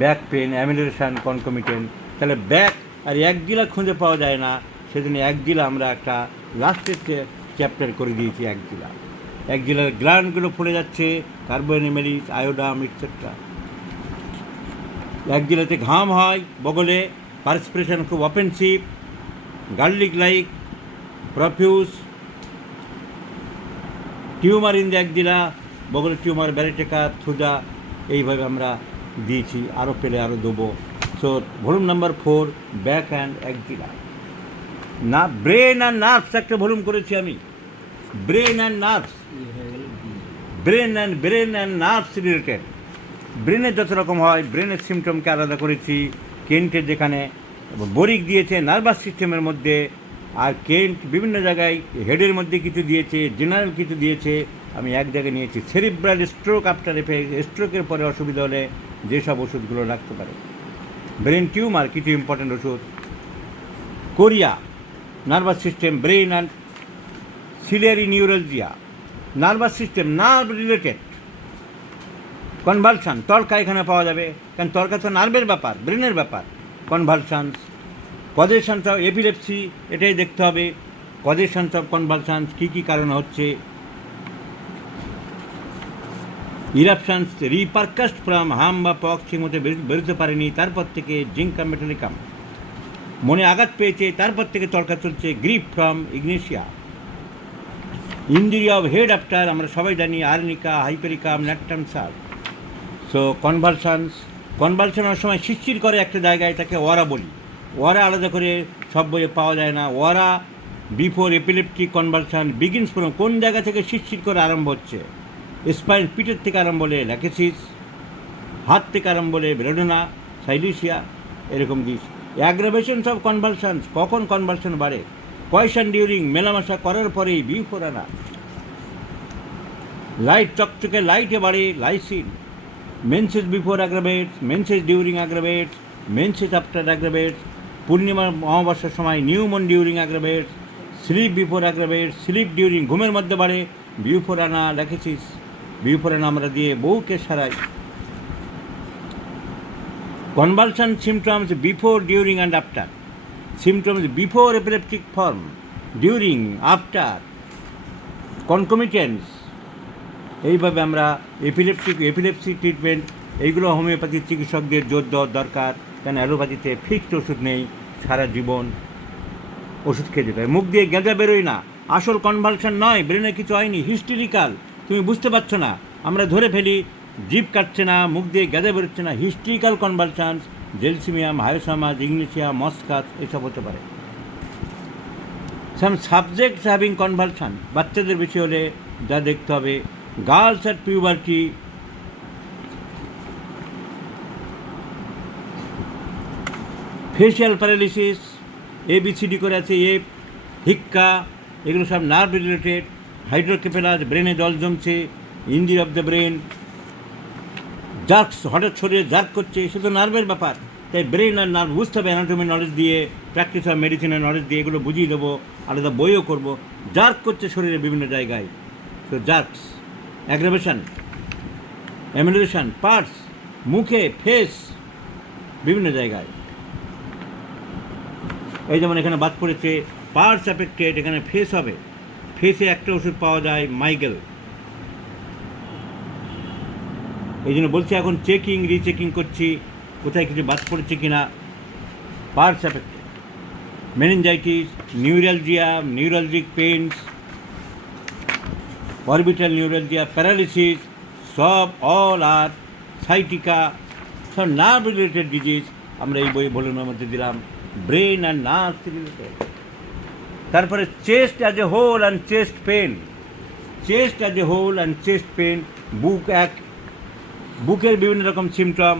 ব্যাক পেন, অ্যামিলেশন, কনকমিটেন্ট। তাহলে ব্যাক আর একজিলা খুঁজে পাওয়া যায় না, সেজন্য একজিলা আমরা একটা লাস্টের চ্যাপ্টার করে দিয়েছি। একজিলার গ্ল্যান্ডগুলো ফুলে যাচ্ছে, কার্বোনিমেলিস, আয়োডাম ইটসেট্রা। একজিলাতে ঘাম হয় বগলে, পারস্পিরেশন খুব offensive, garlic like, profuse, tumour in the axilla, বগলে টিউমার, ব্যারেটেকা, থুজা। এইভাবে আমরা দিয়েছি, আরও পেলে আরও দেবো। So volume number 4 back and axilla. না, ব্রেন অ্যান্ড নার্ভস একটা ভলিউম করেছি আমি, brain and nerves, brain and nerves related. ব্রেনের যত রকম হয়, ব্রেনের সিমটমকে আলাদা করেছি। কেন্টের যেখানে বোরিক দিয়েছে নার্ভাস সিস্টেমের মধ্যে, আর কেন্ট বিভিন্ন জায়গায় হেডের মধ্যে কিছু দিয়েছে, জেনারেল কিছু দিয়েছে, আমি এক জায়গায় নিয়েছি। সেরিব্রাল স্ট্রোক আফটার এফেক্ট, স্ট্রোকের পরে অসুবিধা হলে যেসব ওষুধগুলো রাখতে পারে। ব্রেন টিউমার, কিছু ইম্পর্টেন্ট ওষুধ। Chorea, nervous system, brain and ciliary neuralgia, nervous system, nerve related. Convulsion, তর্কা এখানে পাওয়া যাবে, কারণ তর্কা তো নার্ভের ব্যাপার, ব্রেনের ব্যাপার। কনভালশনস, কজেশনস অফ এপিলেপসি, এটাই দেখতে হবে, কজেশনস অফ কনভালশনস কী কী কারণে হচ্ছে। ইরাপশনস, রিপারকাস্ট ফ্রম হাম বা পক্স ঠিকমতো বেরোতে পারেনি, তারপর থেকে জিঙ্কাম মেটালিকাম, মনে আঘাত পেয়েছে, তারপর থেকে তর্কা চলছে। Grief from ignatia, injury of head after, আমরা সবাই জানি, arnica, hypericum, natrum sulph. So কনভালশনের সময় শিরশির করে একটা জায়গায়, তাকে ওয়ারা বলি। ওয়ারা আলাদা করে সব বইয়ে পাওয়া যায় না। Aura before epileptic convulsion begins from, কোন জায়গা থেকে শিরশির করে আরম্ভ হচ্ছে। স্পাইন, পিঠের থেকে আরম্ভ হলে ল্যাকেসিস, হাত থেকে আরম্ভ হলে বেলোডোনা, সাইলিসিয়া, এরকম দিস। অ্যাগ্রাভেশনস অফ কনভালশনস, কখন কনভালশন বাড়ে। কয়েশন ডিউরিং, মেলামেশা করার পরেই, বিফোর আনা। লাইট চকচকে লাইটে বাড়ে lyssin, menses before aggravates, menses during aggravates, menses after aggravates, পূর্ণিমা অমাবস্যার সময় new moon during aggravates, sleep before aggravates, sleep during ঘুমের মধ্যে বাড়ে বিফোর আনা লেখেছিস, বিফোর আনা আমরা দিয়ে বউকে সারাই। Convulsion symptoms before during and after, symptoms before epileptic form, during, after, concomitants. এইভাবে আমরা এপিলেপসি ট্রিটমেন্ট এইগুলো হোমিওপ্যাথির চিকিৎসকদের জোর দেওয়ার দরকার, কেন অ্যালোপ্যাথিতে ফিক্সড ওষুধ নেই, সারা জীবন ওষুধ খেয়ে যেতে হয়। মুখ দিয়ে গেঁজা বেরোয় না, আসল কনভালশন নয়, ব্রেনে কিছু হয়নি, হিস্টেরিক্যাল, তুমি বুঝতে পারছো না, আমরা ধরে ফেলি, জিভ কাটছে না, মুখ দিয়ে গেঁজা বেরোচ্ছে না, হিস্টেরিক্যাল কনভালশনস, জেলসিমিয়াম, হায়োসামাস, ইগনিশিয়া, মস্কাস এসব হতে পারে। সাম সাবজেক্টস হ্যাভিং কনভালশন, বাচ্চাদের বেশি হলে যা দেখতে হবে, girls at puberty, facial paralysis, ABCD করে আছে, হিক্কা, এগুলো সব নার্ভ রিলেটেড, হাইড্রোকেফেলাস, ব্রেনে জল জমছে, injury of the brain, jerks, হঠাৎ শরীরে জার্ক করছে, সে তো নার্ভের ব্যাপার, তাই ব্রেন আর নার্ভ বুঝতে হবে, অ্যানাটমি নলেজ দিয়ে, প্র্যাকটিস অফ মেডিসিনের নলেজ দিয়ে এগুলো বুঝিয়ে দেবো, আলাদা বইও করবো। জার্ক করছে শরীরে বিভিন্ন জায়গায়, তো জার্কস, অ্যাগ্রাভেশন, অ্যামিউলেশন, পার্টস, মুখে, ফেস, বিভিন্ন জায়গায়। এই যেমন এখানে বাদ পড়েছে পার্টস অ্যাফেক্টেড, এখানে ফেস হবে, ফেসে একটা ওষুধ পাওয়া যায় মাইগেল। এই জন্য বলছি এখন চেকিং রিচেকিং করছি কোথায় কিছু বাদ পড়েছে কিনা। Parts affected, meningitis, neuralgia, neuralgic pains, orbital neuralgia, paralysis, সব অল আর সাইটিকা, সব নার্ভ রিলেটেড ডিজিজ আমরা এই বই ভলিউমের মধ্যে দিলাম, ব্রেন অ্যান্ড নার্ভ রিলেটেড। তারপরে chest as a whole and chest pain, chest as a whole and chest pain, বুকের বিভিন্ন রকম সিমটম,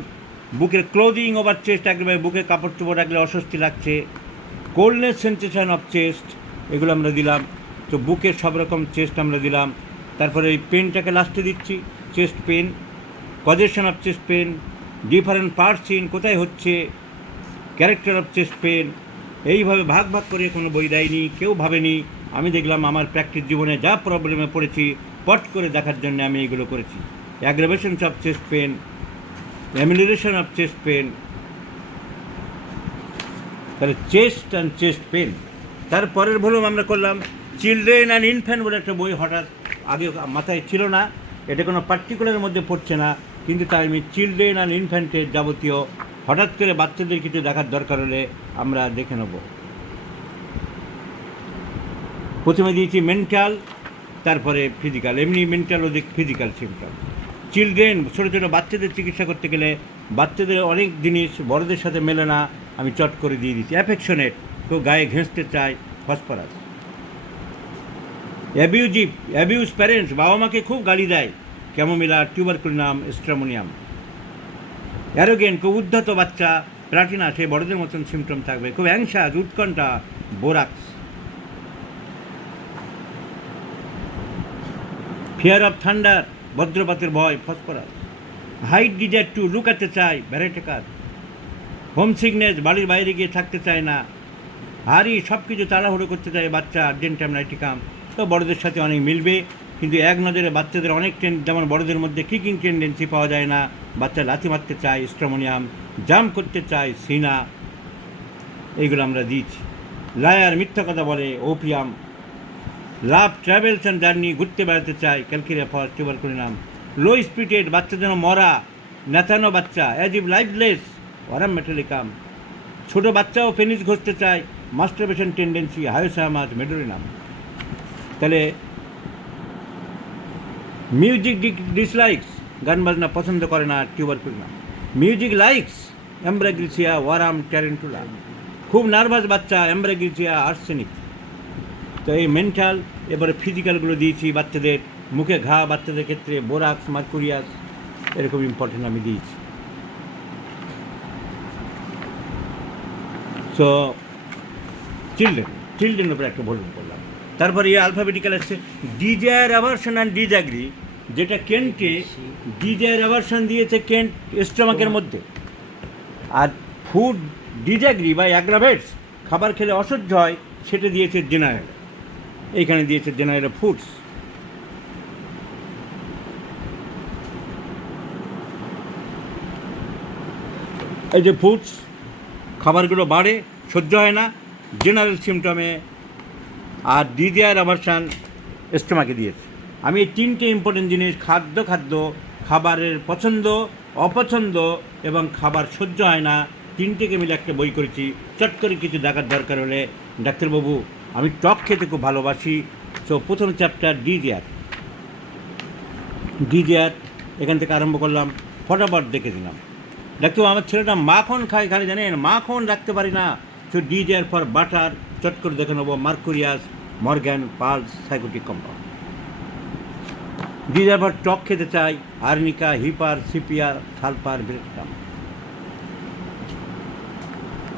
বুকের ক্লোদিং ওভার চেস্ট, একেবারে বুকে কাপড় চোপড় রাখলে অস্বস্তি লাগছে, কোল্ডনেস সেন্সেশন অফ চেস্ট, এগুলো আমরা দিলাম। তো বুকের সব রকম চেস্ট আমরা দিলাম। তারপরে এই পেনটাকে লাস্টে দিচ্ছি, chest pain, causation of chest pen, different parts in, কোথায় হচ্ছে, ক্যারেক্টার অফ চেস্ট পেন, এইভাবে ভাগ ভাগ করে কোনো বই দেয়নি, কেউ ভাবেনি। আমি দেখলাম আমার প্র্যাকটিস জীবনে যা প্রবলেমে পড়েছি পট করে দেখার জন্য আমি এইগুলো করেছি। Aggravations of chest pain, amelioration of chest pain, তাহলে চেস্ট অ্যান্ড চেস্ট পেন। তারপরের ভলিউম আমরা করলাম চিলড্রেন অ্যান্ড ইনফ্যান্ট বলে একটা বই, হঠাৎ আগে মাথায় ছিল না, এটা কোনো পার্টিকুলারের মধ্যে পড়ছে না, কিন্তু তাই আমি চিলড্রেন অ্যান্ড ইনফ্যান্টের যাবতীয় হঠাৎ করে বাচ্চাদের কিছু দেখার দরকার হলে আমরা দেখে নেব। প্রথমে দিয়েছি মেন্টাল, তারপরে ফিজিক্যাল, এমনি মেন্টাল ওদিক ফিজিক্যাল সিমটম। চিলড্রেন, ছোটো ছোটো বাচ্চাদের চিকিৎসা করতে গেলে বাচ্চাদের অনেক জিনিস বড়দের সাথে মেলে না, আমি চট করে দিয়ে দিচ্ছি। অ্যাফেকশনেট, কেউ গায়ে ঘেঁষতে চায়, ফসফরাস। অ্যাবিউজ প্যারেন্টস, বাবা মাকে খুব গালি দেয়, ক্যামোমিলা, টিউবারকুলিনাম, স্ট্রামোনিয়াম। অ্যারোগেন্ট, খুব উদ্ধত বাচ্চা, প্লাটিনা, সে বড়দের মতন সিমটম থাকবে। খুব অ্যাংশাস, উৎকণ্ঠা, বোরাক্স। ফিয়ার অফ থান্ডার, বজ্রপাতের ভয়, ফসফরাস। হাইট ডিজায়ার টু, লুকাতে চায়, ভ্যারাইটেকাস। হোম সিকনেস, বাড়ির বাইরে গিয়ে থাকতে চায় না। হারি, সব কিছু তাড়াহুড়ো করতে চায় বাচ্চা, আর্জেন্টাম নাইটিকাম। তো বড়দের সাথে অনেক মিলবে, কিন্তু এক নজরে বাচ্চাদের অনেক যেমন বড়দের মধ্যে কিকিং টেন্ডেন্সি পাওয়া যায় না, বাচ্চা লাথি মারতে চায়, স্ট্রামোনিয়াম, জাম্প করতে চায়, সিনা, এইগুলো আমরা দিচ্ছি। লায়ার, মিথ্যা কথা বলে, opium. Love travels and journey, ঘুরতে বেড়াতে চায়, calcarea phos, tuberculinum. Low spirited, বাচ্চা যেন মরা, নেতানো বাচ্চা, as if lifeless, aurum metallicum. ছোটো বাচ্চাও পেনিস ঘষতে চায়, মাস্টারবেশন টেন্ডেন্সি, হায়োসামাস, মেডোরিনাম। তাহলে মিউজিক ডিসলাইকস, গান বাজনা পছন্দ করে না, tuberculinum. Music likes, ambra grisea, aurum, tarentula. খুব নার্ভাস বাচ্চা, অ্যাম্ব্রাগ্রিসিয়া, আর্সেনিক। তো এই মেন্টাল। এবারে ফিজিক্যালগুলো দিয়েছি বাচ্চাদের, মুখে ঘা বাচ্চাদের ক্ষেত্রে, বোরাক্স, মার্কুরিয়াস, এরকম ইম্পর্টেন্ট আমি দিয়েছি। সো চিলড্রেনের উপরে একটা ভলিউম করলাম। তারপরে এই আলফাবেটিক্যাল আসছে, ডিজায়ার, অ্যাভারশন অ্যান্ড ডিসঅ্যাগ্রি। যেটা কেন্টে ডিজায়ার অ্যাভারশন দিয়েছে কেন্ট স্টমাকের মধ্যে, আর ফুড ডিজাগ্রি বা অ্যাগ্রাভেটস খাবার খেলে অসহ্য হয় সেটা দিয়েছে জেনারেল। এইখানে দিয়েছে জেনারেল ফুডস। এই যে ফুডস, খাবারগুলো বাড়ে, সহ্য হয় না, জেনারেল সিমটমে, আর ডিজায়ার অ্যাভারশন স্টমাকে দিয়েছে। আমি এই তিনটে ইম্পর্টেন্ট জিনিস, খাদ্য, খাবারের পছন্দ, অপছন্দ এবং খাবার সহ্য হয় না, তিনটেকে মিলে একটা বই করেছি। চট করে কিছু দেখার দরকার হলে, ডাক্তারবাবু আমি টক খেতে খুব ভালোবাসি, তো প্রথম চ্যাপ্টার ডিজায়ার এখান থেকে আরম্ভ করলাম, ফটাফট দেখে দিলাম। ডাক্তারবাবু আমার ছেলেটা মাখন খায়, খালি জানেন মাখন রাখতে পারি না, তো ডিজায়ার ফর বাটার চট করে দেখে নেবো, mercurius, morgan, puls, sycotic compound. Desire for টক খেতে চাই, আর্নিকা, হিপার, সিপিয়ার, সালফার, ব্রেডক্রাম।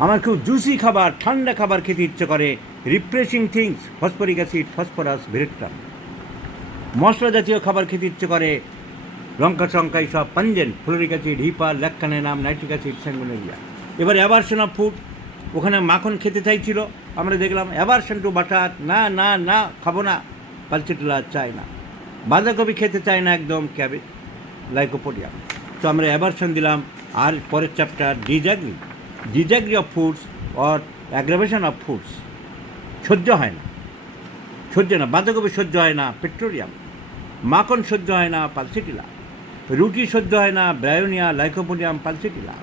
আমার খুব জুসি খাবার, ঠান্ডা খাবার খেতে ইচ্ছে করে, refreshing things, phosphoric acid, phosphorus, ব্রেডক্রাম। মশলা জাতীয় খাবার খেতে ইচ্ছে করে, লঙ্কা টঙ্কা সব, pungent, fluoric acid, hepar, lac caninum, nitric acid, sanguinaria. এবার অ্যাভারশন অফ ফুড, ওখানে মাখন খেতে চাইছিল, আমরা দেখলাম অ্যাভারশন টু বাটার, না না না খাবো না, পালচিটলা চাই না, বাঁধাকপি খেতে চায় না একদম, ক্যাবেজ, লাইকোপোডিয়াম। তো আমরা অ্যাভারশন দিলাম। আর পরের chapter disagree of foods or aggravation of foods, সহ্য হয় না, বাঁধাকপি সহ্য হয় না, পেট্রোলিয়াম, মাখন সহ্য হয় না, পালসিটিলা, রুটি সহ্য হয় না, ব্রায়োনিয়া, লাইকোপোডিয়াম, পালসিটিলা।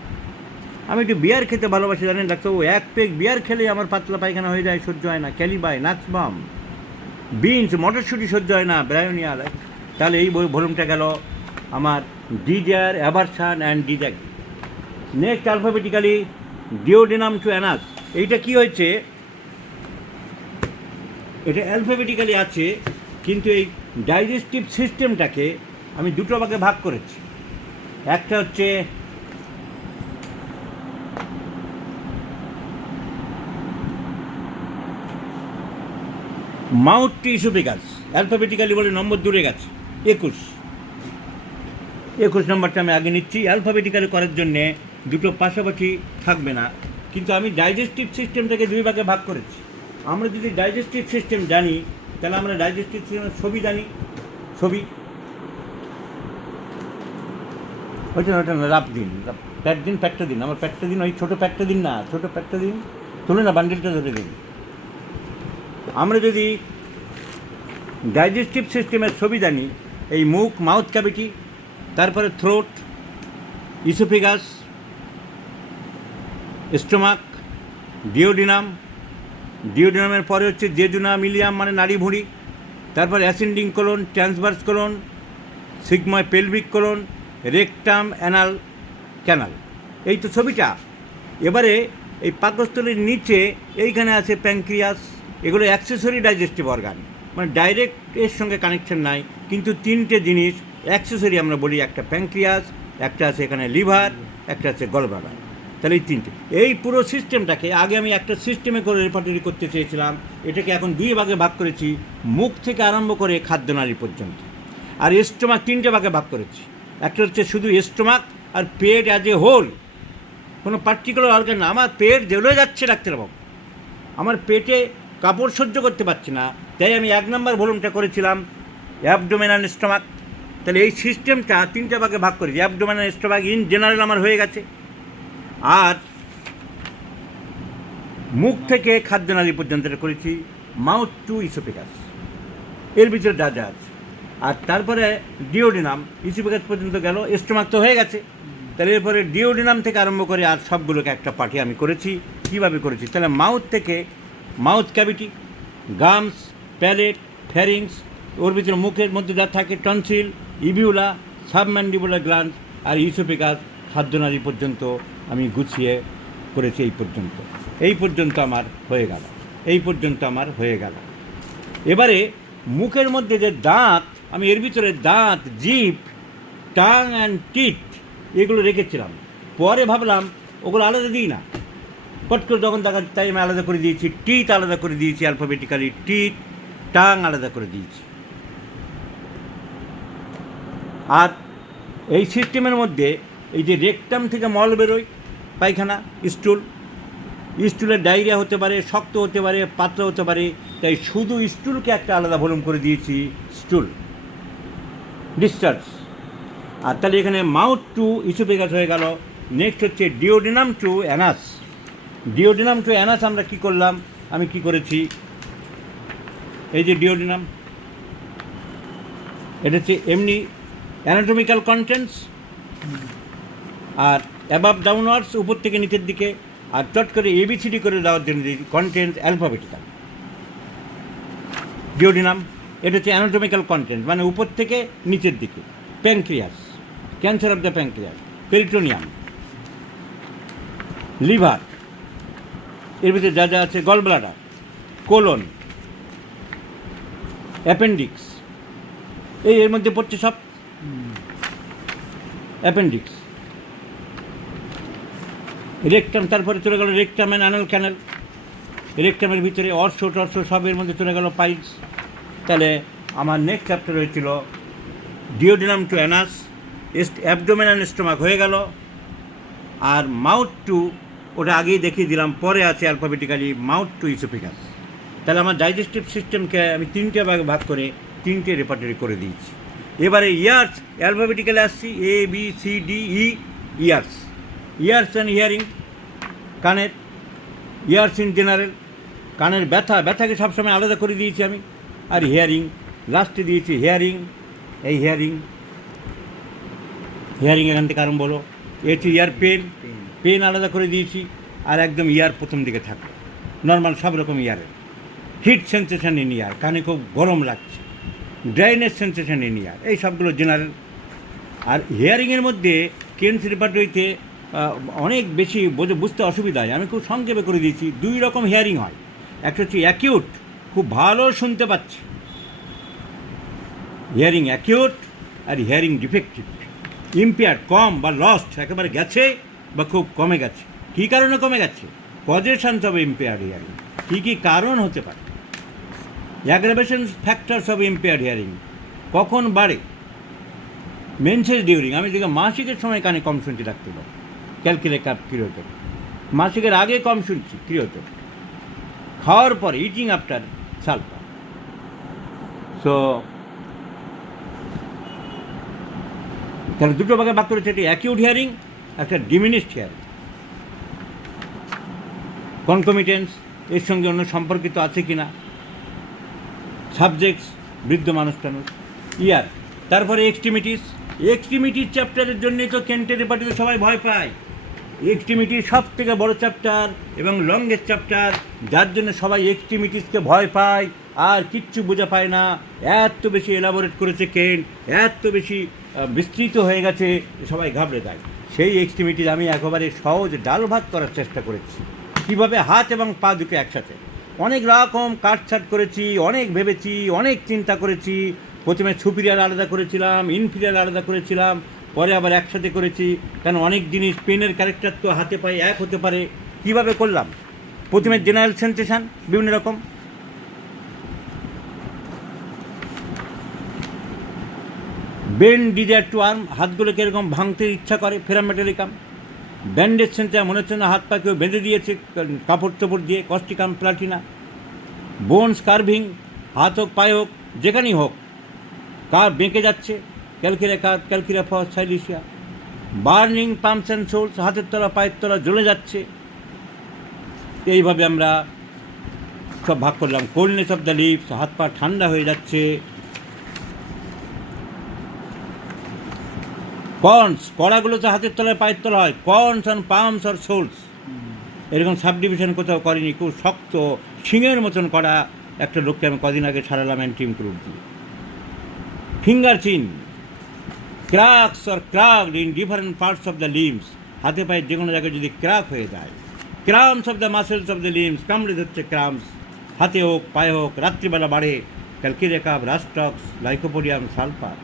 আমি একটু বিয়ার খেতে ভালোবাসি, জানেন ডাক্তারবাবু, এক পেক বিয়ার খেলেই আমার পাতলা পায়খানা হয়ে যায়, সহ্য হয় না, ক্যালিবাই, নাক্সবাম, বিনস, মটরশুঁটি সহ্য হয় না, ব্রায়োনিয়া। তাহলে এই ভলিউমটা গেল আমার desire, aversion and disagree. Next alphabetically duodenum to anus. এইটা কি হয়েছে, এটা অ্যালফাবেটিক্যালি আছে, কিন্তু এই ডাইজেস্টিভ সিস্টেমটাকে আমি দুটো ভাগে ভাগ করেছি। একটা হচ্ছে মাউথ টু ইসোফেগাস, অ্যালফাবেটিক্যালি বলে নম্বর দূরে গেছে 21 নম্বরটা আমি আগে নিচ্ছি। অ্যালফাবেটিক্যালি করার জন্যে দুটো পাশাপাশি থাকবে না, কিন্তু আমি ডাইজেস্টিভ সিস্টেমটাকে দুই ভাগে ভাগ করেছি। আমরা যদি ডাইজেস্টিভ সিস্টেম জানি, তাহলে আমরা ডাইজেস্টিভ সিস্টেমের ছবি জানি, ছবি ওইটা না, রাপ দিন, প্যাকটা দিন, আমার প্যাকটা দিন, ওই ছোটো প্যাকটা দিন না, ছোটো প্যাকটা দিন, তুলে না, বান্ডিলটা ধরে দিন। আমরা যদি ডাইজেস্টিভ সিস্টেমের ছবি জানি, এই মুখ, মাউথ ক্যাভিটি, তারপরে থ্রোট, ইসোফেগাস, স্টোমাক, ডিওডিনামের পরে হচ্ছে জেজুনা, মিলিয়াম মানে নাড়ি ভুঁড়ি, তারপর ascending colon, transverse colon, sigmoid pelvic colon, rectum, anal canal. এই তো ছবিটা। এবারে এই পাকস্থলীর নিচে এইখানে আছে প্যানক্রিয়াস, এগুলো অ্যাক্সেসরি ডাইজেস্টিভ অর্গান, মানে ডাইরেক্ট এর সঙ্গে কানেকশন নাই, কিন্তু তিনটে জিনিস অ্যাক্সেসরি আমরা বলি, একটা প্যানক্রিয়াস, একটা আছে এখানে লিভার, একটা আছে গলব্লাডার। তাহলে এই তিনটে, এই পুরো সিস্টেমটাকে আগে আমি একটা সিস্টেমে করে রেপার্টরি করতে চেয়েছিলাম, এটাকে এখন দুই ভাগে ভাগ করেছি, মুখ থেকে আরম্ভ করে খাদ্যনালী পর্যন্ত। আর স্টোমাক তিনটে ভাগে ভাগ করেছি, একটা হচ্ছে শুধু স্টোমাক, আর পেট অ্যাজ এ হোল, কোনো পার্টিকুলার অর্গান না। আমার পেট জ্বলে যাচ্ছে ডাক্তারবাবু, আমার পেটে কাপড় সহ্য করতে পারছি না, তাই আমি 1 নম্বর ভলিউমটা করেছিলাম অ্যাবডোমেন অ্যান্ড স্টোমাক। তাহলে এই সিস্টেমটা তিনটে ভাগে ভাগ করেছি, abdomen and stomach in general আমার হয়ে গেছে। আর মুখ থেকে খাদ্যনালী পর্যন্ত করেছি, মাউথ টু ইসোফেগাস, এর ভিতরে যা যা আছে। আর তারপরে ডিওডিনাম, ইসোফেগাস পর্যন্ত গেল, স্টোমাক তো হয়ে গেছে, তাহলে এরপরে ডিওডিনাম থেকে আরম্ভ করে আর সবগুলোকে একটা পার্টি আমি করেছি। কীভাবে করেছি, তাহলে মাউথ থেকে, mouth cavity, gums, palate, pharynx, ওর ভিতরে মুখের মধ্যে যা থাকে টনসিল, ইভিউলা, সাবম্যান্ডিবুলার গ্ল্যান্ড, আর ইসোফেগাস, খাদ্যনালী পর্যন্ত আমি গুছিয়ে করেছি। এই পর্যন্ত আমার হয়ে গেল। এবারে মুখের মধ্যে যে দাঁত, আমি এর ভিতরে দাঁত, জিভ, টাং অ্যান্ড টিথ এগুলো রেখেছিলাম, পরে ভাবলাম ওগুলো আলাদা দিই না, পট করে যখন দেখা, তাই আমি আলাদা করে দিয়েছি। টিথ আলাদা করে দিয়েছি অ্যালফাবেটিক্যালি, টিথ, টাং আলাদা করে দিয়েছি। আর এই সিস্টেমের মধ্যে এই যে রেকটাম থেকে মল বেরোয়, পায়খানা, স্টুলের ডায়রিয়া হতে পারে, শক্ত হতে পারে, পাতলা হতে পারে, তাই শুধু স্টুলকে একটা আলাদা ভলিউম করে দিয়েছি, স্টুল ডিসচার্জ। আর তাহলে এখানে মাউথ টু ইসোফেগাস হয়ে গেল। নেক্সট হচ্ছে duodenum to anus. Duodenum to anus আমরা কী করলাম, আমি কি করেছি, এই যে ডিওডিনাম, এটা হচ্ছে এমনি অ্যানাটমিক্যাল কন্টেন্টস, আর অ্যাবাভ ডাউনওয়ার্ডস, উপর থেকে নিচের দিকে, আর চট করে এবিসিডি করে দেওয়ার জন্য কন্টেন্ট অ্যালফাবেটিক্যাল। ডিওডিনাম এটা হচ্ছে অ্যানাটমিক্যাল কন্টেন্ট, মানে উপর থেকে নিচের দিকে। Pancreas, cancer of the pancreas. Peritoneum, liver, এর ভিতরে যা যা আছে, গল ব্লাডার, কোলন, অ্যাপেন্ডিক্স, এর মধ্যে পড়ছে সব অ্যাপেন্ডিক্স। রেকটাম, তারপরে চলে গেল রেকটাম অ্যান্ড অ্যানাল ক্যানেল। রেকটামের ভিতরে অর্শ টর্শ সবের মধ্যে চলে গেল পাইলস। তাহলে আমার নেক্সট চ্যাপ্টার হয়েছিল duodenum to anus, abdomen and stomach হয়ে গেল। আর মাউথ টু, ওটা আগেই দেখিয়ে দিলাম, পরে আছে অ্যালফাবেটিক্যালি মাউথ টু ইসোফেগাস। তাহলে আমার ডাইজেস্টিভ সিস্টেমকে আমি তিনটে ভাগ করে তিনটে রেপার্টরি করে দিয়েছি। এবারে ইয়ার্স, অ্যালফাবেটিক্যালি আসছি, A B C D E, ears. Ears and hearing, কানের, ইয়ার্স ইন জেনারেল, কানের ব্যথাকে সবসময় আলাদা করে দিয়েছি আমি। আর হিয়ারিং লাস্টে দিয়েছি, হিয়ারিং, এই হিয়ারিং এখান থেকে আরম্ভ হলো। এ হচ্ছে ইয়ার পেন আলাদা করে দিয়েছি। আর একদম ইয়ার প্রথম দিকে থাকলো, নর্মাল সব রকম ইয়ারের। হিট সেন্সেশন ইন ইয়ার, কানে খুব গরম লাগছে। ড্রাইনেস সেন্সেশন ইন ইয়ার, এই সবগুলো জেনারেল। আর হিয়ারিংয়ের মধ্যে কেন্স রেপার্টরিতে অনেক বেশি বুঝতে অসুবিধা হয়, আমি খুব সংক্ষেপে করে দিয়েছি। দুই রকম হিয়ারিং হয়, একটা হচ্ছে অ্যাকিউট, খুব ভালো শুনতে পাচ্ছি, হিয়ারিং অ্যাকিউট, আর হিয়ারিং ডিফেক্টিভ, ইম্পেয়ার্ড, কম বা লস্ট, একেবারে গেছে বা খুব কমে গেছে। কী কারণে কমে গেছে, কজেশনস অফ ইম্পেয়ার্ড হিয়ারিং, কী কী কারণ হতে পারে, aggravation factors of impaired hearing, কখন বাড়ে, মেনসেস ডিউরিং, আমি দেখি মাসিকের সময় কানে কম শুনছি ডাক্তার, ক্যালকুলেট ক্রিয়োটন, মাসিকের আগে কম শুনছি ক্রিয়োটন, খাওয়ার পরে, ইটিং আফটার সালফার। সো তাহলে দুটো ভাগে ভাগ করেছে, একটি অ্যাকিউট হিয়ারিং, একটা ডিমিনিশড হিয়ারিং। কনকমিটেন্স, এর সঙ্গে অন্য সম্পর্কিত আছে কি না, সাবজেক্টস, বৃদ্ধ মানুষ টানুষ, ইয়ার। তারপরে এক্সট্রিমিটিস চ্যাপ্টারের জন্যই তো কেন্টের রেপার্টরিতে সবাই ভয় পায়। এক্সট্রিমিটির সব থেকে বড়ো চ্যাপ্টার এবং লংগেস্ট চ্যাপ্টার, যার জন্য সবাই এক্সট্রিমিটিসকে ভয় পায় আর কিচ্ছু বোঝা পায় না। এত বেশি এলাবোরেট করেছে কেন্ট, এত বেশি বিস্তৃত হয়ে গেছে, সবাই ঘাবড়ে যায়। সেই এক্সট্রিমিটিস আমি একেবারে সহজ ডাল ভাত করার চেষ্টা করেছি, কীভাবে হাত এবং পা দুটো একসাথে। অনেক রকম কাটছাট করেছি, অনেক ভেবেছি, অনেক চিন্তা করেছি। প্রথমে সুপিরিয়ার আলাদা করেছিলাম, ইনফিরিয়ার আলাদা করেছিলাম, পরে আবার একসাথে করেছি, কারণ অনেক জিনিস পেনের ক্যারেক্টার তো হাতে পায়ে এক হতে পারে। কীভাবে করলাম, প্রথমে জেনারেল সেন্সেশন বিভিন্ন রকম, বেন্ড ডিজায়ার টু আর্ম, হাতগুলোকে এরকম ভাঙতে ইচ্ছা করে, ফেরামেটালিকাম। ব্যান্ডেজ সেন্সার, মনে হচ্ছে না হাত পা কেউ বেঁধে দিয়েছে কাপড় চোপড় দিয়ে, কস্টিকাম প্লাটিনা। বোনস কার্ভিং, হাত হোক পায়ে হোক যেখানেই হোক, বেঁকে যাচ্ছে, calcarea phos silicea. Burning palms and soles, হাতের তলা পায়ের তলা জ্বলে যাচ্ছে। এইভাবে আমরা সব ভাগ করলাম। কোল্ডনেস অফ দ্য লিপস, হাত পা ঠান্ডা হয়ে যাচ্ছে। কর্নস, কড়াগুলো তো হাতের তলায় পায়ের তলা হয়, কর্নস অ্যান্ড পাম্পস আর সোলস। এরকম সাব ডিভিশন কোথাও করেনি, খুব শক্ত শিঙের মতন করা একটা লোককে আমি কদিন আগে ছাড়ালাম অ্যান্টিমক্রুড দিয়ে। Finger chin, cracks or cracked in different parts of the limbs, হাতে পায়ে যে কোনো জায়গায় যদি ক্র্যাক হয়ে যায়। Cramps of the muscles of the limbs, কামড়ে ধরছে ক্রাম্পস, হাতে হোক পায়ে হোক, রাত্রিবেলা বাড়ে। Calcarea carb, rhus tox, lycopodium, sulphur.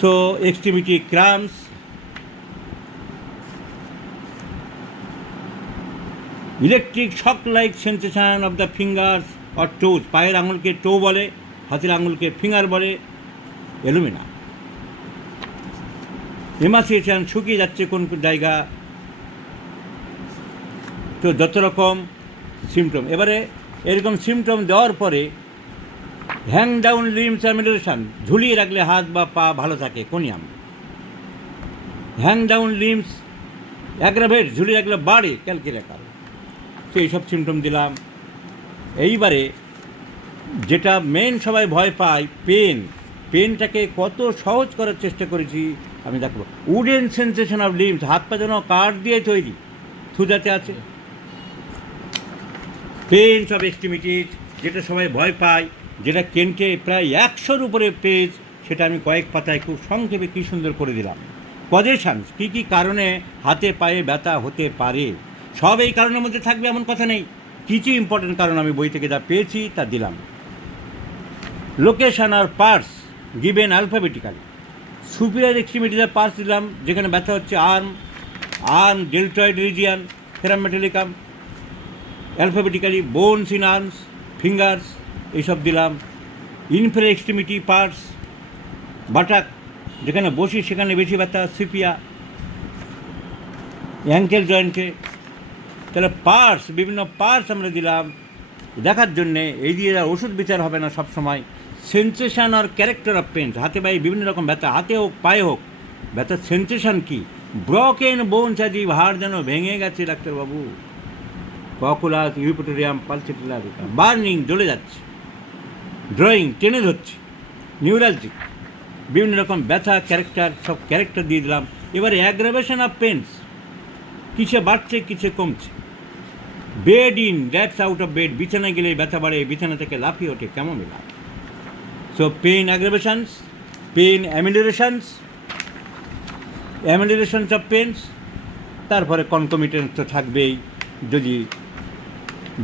So extremity cramps, electric shock like sensation of the fingers or toes, পায়ের আঙুলকে টো বলে, হাতের আঙুলকে ফিঙ্গার বলে, এলুমিনা। এমাসিয়েশন, শুকিয়ে যাচ্ছে কোন কোন জায়গা, তো যত রকম সিমটম। এবারে এরকম সিমটম দেওয়ার পরে হ্যাং ডাউন লিমস অ্যামিলেশন, ঝুলিয়ে রাখলে হাত বা পা ভালো থাকে, conium. Hang down limbs aggravate, ঝুলিয়ে রাখলে বাড়ে, ক্যালকুলেটার। তো এইসব সিমটম দিলাম। এইবারে যেটা মেন সবাই ভয় পায়, পেনটাকে কত সহজ করার চেষ্টা করেছি আমি দেখব। উডেন সেন্সেশন অফ লিমস, হাত পা যেন কাঠ দিয়ে তৈরি, থুজাতে আছে। পেনস অফ এক্সট্রিমিটিস, যেটা সবাই ভয় পায়, যেটা কেন্টে প্রায় 100-র উপরে পেজ, সেটা আমি কয়েক পাতায় খুব সংক্ষেপে কী সুন্দর করে দিলাম। কজেশনস, কী কী কারণে হাতে পায়ে ব্যথা হতে পারে, সব এই কারণের মধ্যে থাকবে এমন কথা নেই, কিছু ইম্পর্টেন্ট কারণ আমি বই থেকে যা পেয়েছি তা দিলাম। লোকেশন আর পার্স গিভেন অ্যালফাবেটিক্যালি। সুপিরিয়র এক্সট্রিমিটিসের পার্স দিলাম, যেখানে ব্যথা হচ্ছে arm deltoid region, ferrum metallicum, alphabetically bones in arms, fingers, এইসব দিলাম। ইনফেরিয়র এক্সট্রিমিটি পার্টস, বাটাক, যেখানে বসি সেখানে বেশি ব্যথা, সিপিয়া, অ্যাঙ্কেল জয়েন্টে। তাহলে পার্টস, বিভিন্ন পার্টস আমরা দিলাম দেখার জন্যে। এই দিয়ে ওষুধ বিচার হবে না সব সময়। সেন্সেশন আর ক্যারেক্টার অফ পেন্স, হাতে পায়ে বিভিন্ন রকম ব্যথা, হাতে হোক পায়ে হোক, ব্যথার সেন্সেশন কী, ব্রকেন বোনস, আজি হাড় যেন ভেঙে গেছে ডাক্তারবাবু, ককুলাস, ইউপিটোরিয়াম, পালসিকুলার, বার্নিং, জ্বলে যাচ্ছে, ড্রয়িং, টেনে ধরছে, নিউরালজিক, বিভিন্ন রকম ব্যথা, ক্যারেক্টার, সব ক্যারেক্টার দিয়ে দিলাম। এবারে অ্যাগ্রাভেশন অফ পেন্স, কিসে বাড়ছে কিসে কমছে। Bed in, that's out of bed, বিছানায় গেলে ব্যথা বাড়ে, বিছানা থেকে লাফিয়ে ওঠে, কেমন লাভ। So pain aggravations, pain ameliorations of pains, তারপরে কনকমিটেন্স তো থাকবেই যদি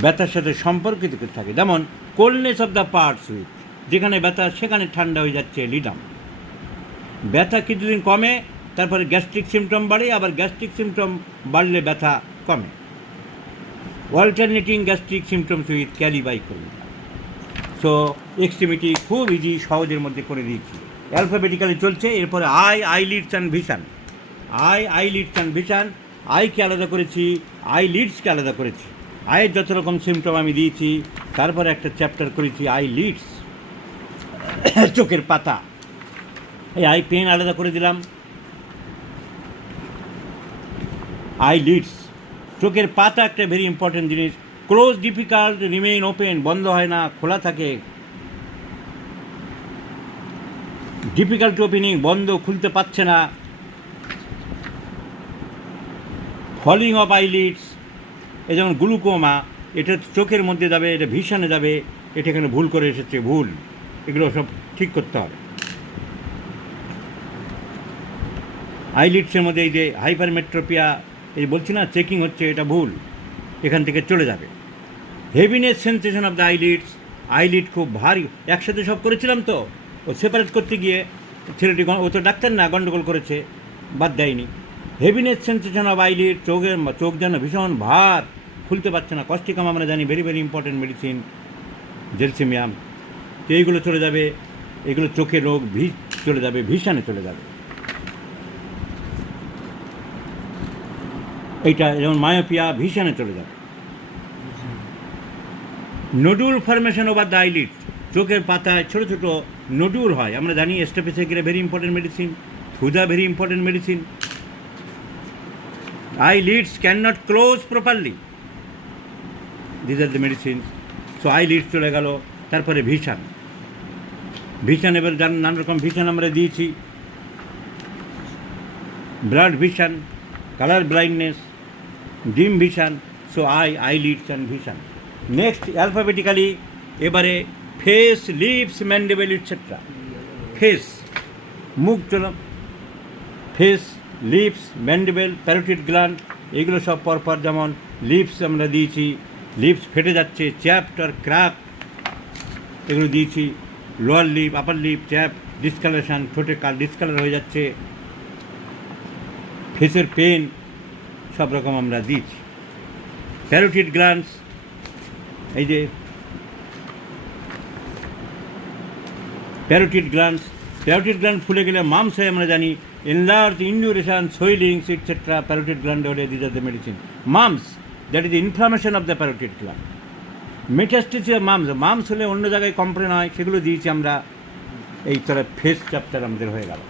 ব্যথার সাথে সম্পর্কিত থাকে, যেমন coldness of the parts with, যেখানে ব্যথা সেখানে ঠান্ডা হয়ে যাচ্ছে, লিডাম। ব্যথা কিছুদিন কমে, তারপরে গ্যাস্ট্রিক সিমটম বাড়ে, আবার গ্যাস্ট্রিক সিমটম বাড়লে ব্যথা কমে। অল্টারনেটিং গ্যাস্ট্রিক সিমটমস উইথ ক্যালিবাই করুন। সো এক্সট্রিমিটি খুব ইজি, সহজের মধ্যে করে দিয়েছি। অ্যালফাবেটিক্যালি চলছে। এরপরে আইলিডস অ্যান্ড ভিশন। আইলিডস অ্যান্ড ভিশন, আইকে আলাদা করেছি, আইলিডসকে আলাদা করেছি। আয়ের যত রকম সিমটম আমি দিয়েছি, তারপরে একটা চ্যাপ্টার করেছি আইলিডস, চোখের পাতা। এই আই পেন আলাদা করে দিলাম। আইলিডস, চোখের পাতা একটা ভেরি ইম্পর্টেন্ট জিনিস। ক্লোজ ডিফিকাল্ট, রিমেইন ওপেন, বন্ধ হয় না, খোলা থাকে। ডিফিকাল্ট ওপেনিং, বন্ধ, খুলতে পারছে না। ফলিং অফ আইলিডস, এ যেমন গ্লুকোমা, এটা চোখের মধ্যে যাবে, এটা ভিশনে যাবে, এটা এখানে ভুল করে এসেছে, ভুল, এগুলো সব ঠিক করতে হবে। আইলিডসের মধ্যে এই যে হাইপারমেট্রোপিয়া, এই বলছি না চেকিং হচ্ছে, এটা ভুল, এখান থেকে চলে যাবে। Heaviness sensation of the eyelids, eyelid খুব ভারী, একসাথে সব করেছিলাম তো, ও সেপারেট করতে গিয়ে ছেলেটি, ও তো ডাক্তার না, গণ্ডগোল করেছে, বাদ দেয়নি। হেভিনেস সেন্সেশন অফ আইলিড, চোখ যেন ভীষণ ভার, খুলতে পারছে না। কস্টিকাম আমরা জানি very very important medicine, gelsemium. তো এইগুলো চলে যাবে, এগুলো চোখের রোগ চলে যাবে, ভিশনে চলে যাবে। এইটা যেমন মায়োপিয়া, ভিশনে চলে যাবে। Nodule formation over the eyelid, চোখের পাতায় ছোটো ছোটো নোডুল হয়, আমরা জানি। Staphysagria very important medicine, thuja very important medicine. Eyelids can not close properly, this are the medicine. So eyelids চলে গেল। তারপরে ভিশন, এবার নানা রকম ভিশন আমরা দিয়েছি। Blurred vision, colour blindness, dim vision. So eyelids and vision. Next alphabetically এবারে face, lips, mandible etcetera. Face, মুখ চলো, face, lips, mandible, parotid gland, এগুলো সব পরপর। যেমন লিপস আমরা দিয়েছি, লিপস ফেটে যাচ্ছে, চ্যাপড আর ক্র্যাক, এগুলো দিয়েছি। Lower lip, upper lip, chap, discolouration, ঠোঁটে ডিসকালার হয়ে যাচ্ছে, ফেসের পেন, সব রকম আমরা দিয়েছি। প্যারোটিড গ্ল্যান্ডস, এই যে প্যারোটিড গ্ল্যান্ড ফুলে গেলে মামস হয়, আমরা জানি। enlarged induration, swellings, etc. Parotid gland order, these are the medicine. Mumps, that is the inflammation of the parotid gland. Metastasis mum's হলে অন্য জায়গায় কমপ্লেন হয়, সেগুলো দিয়েছি আমরা। এই তরে ফেস চ্যাপ্টার আমাদের হয়ে গেল।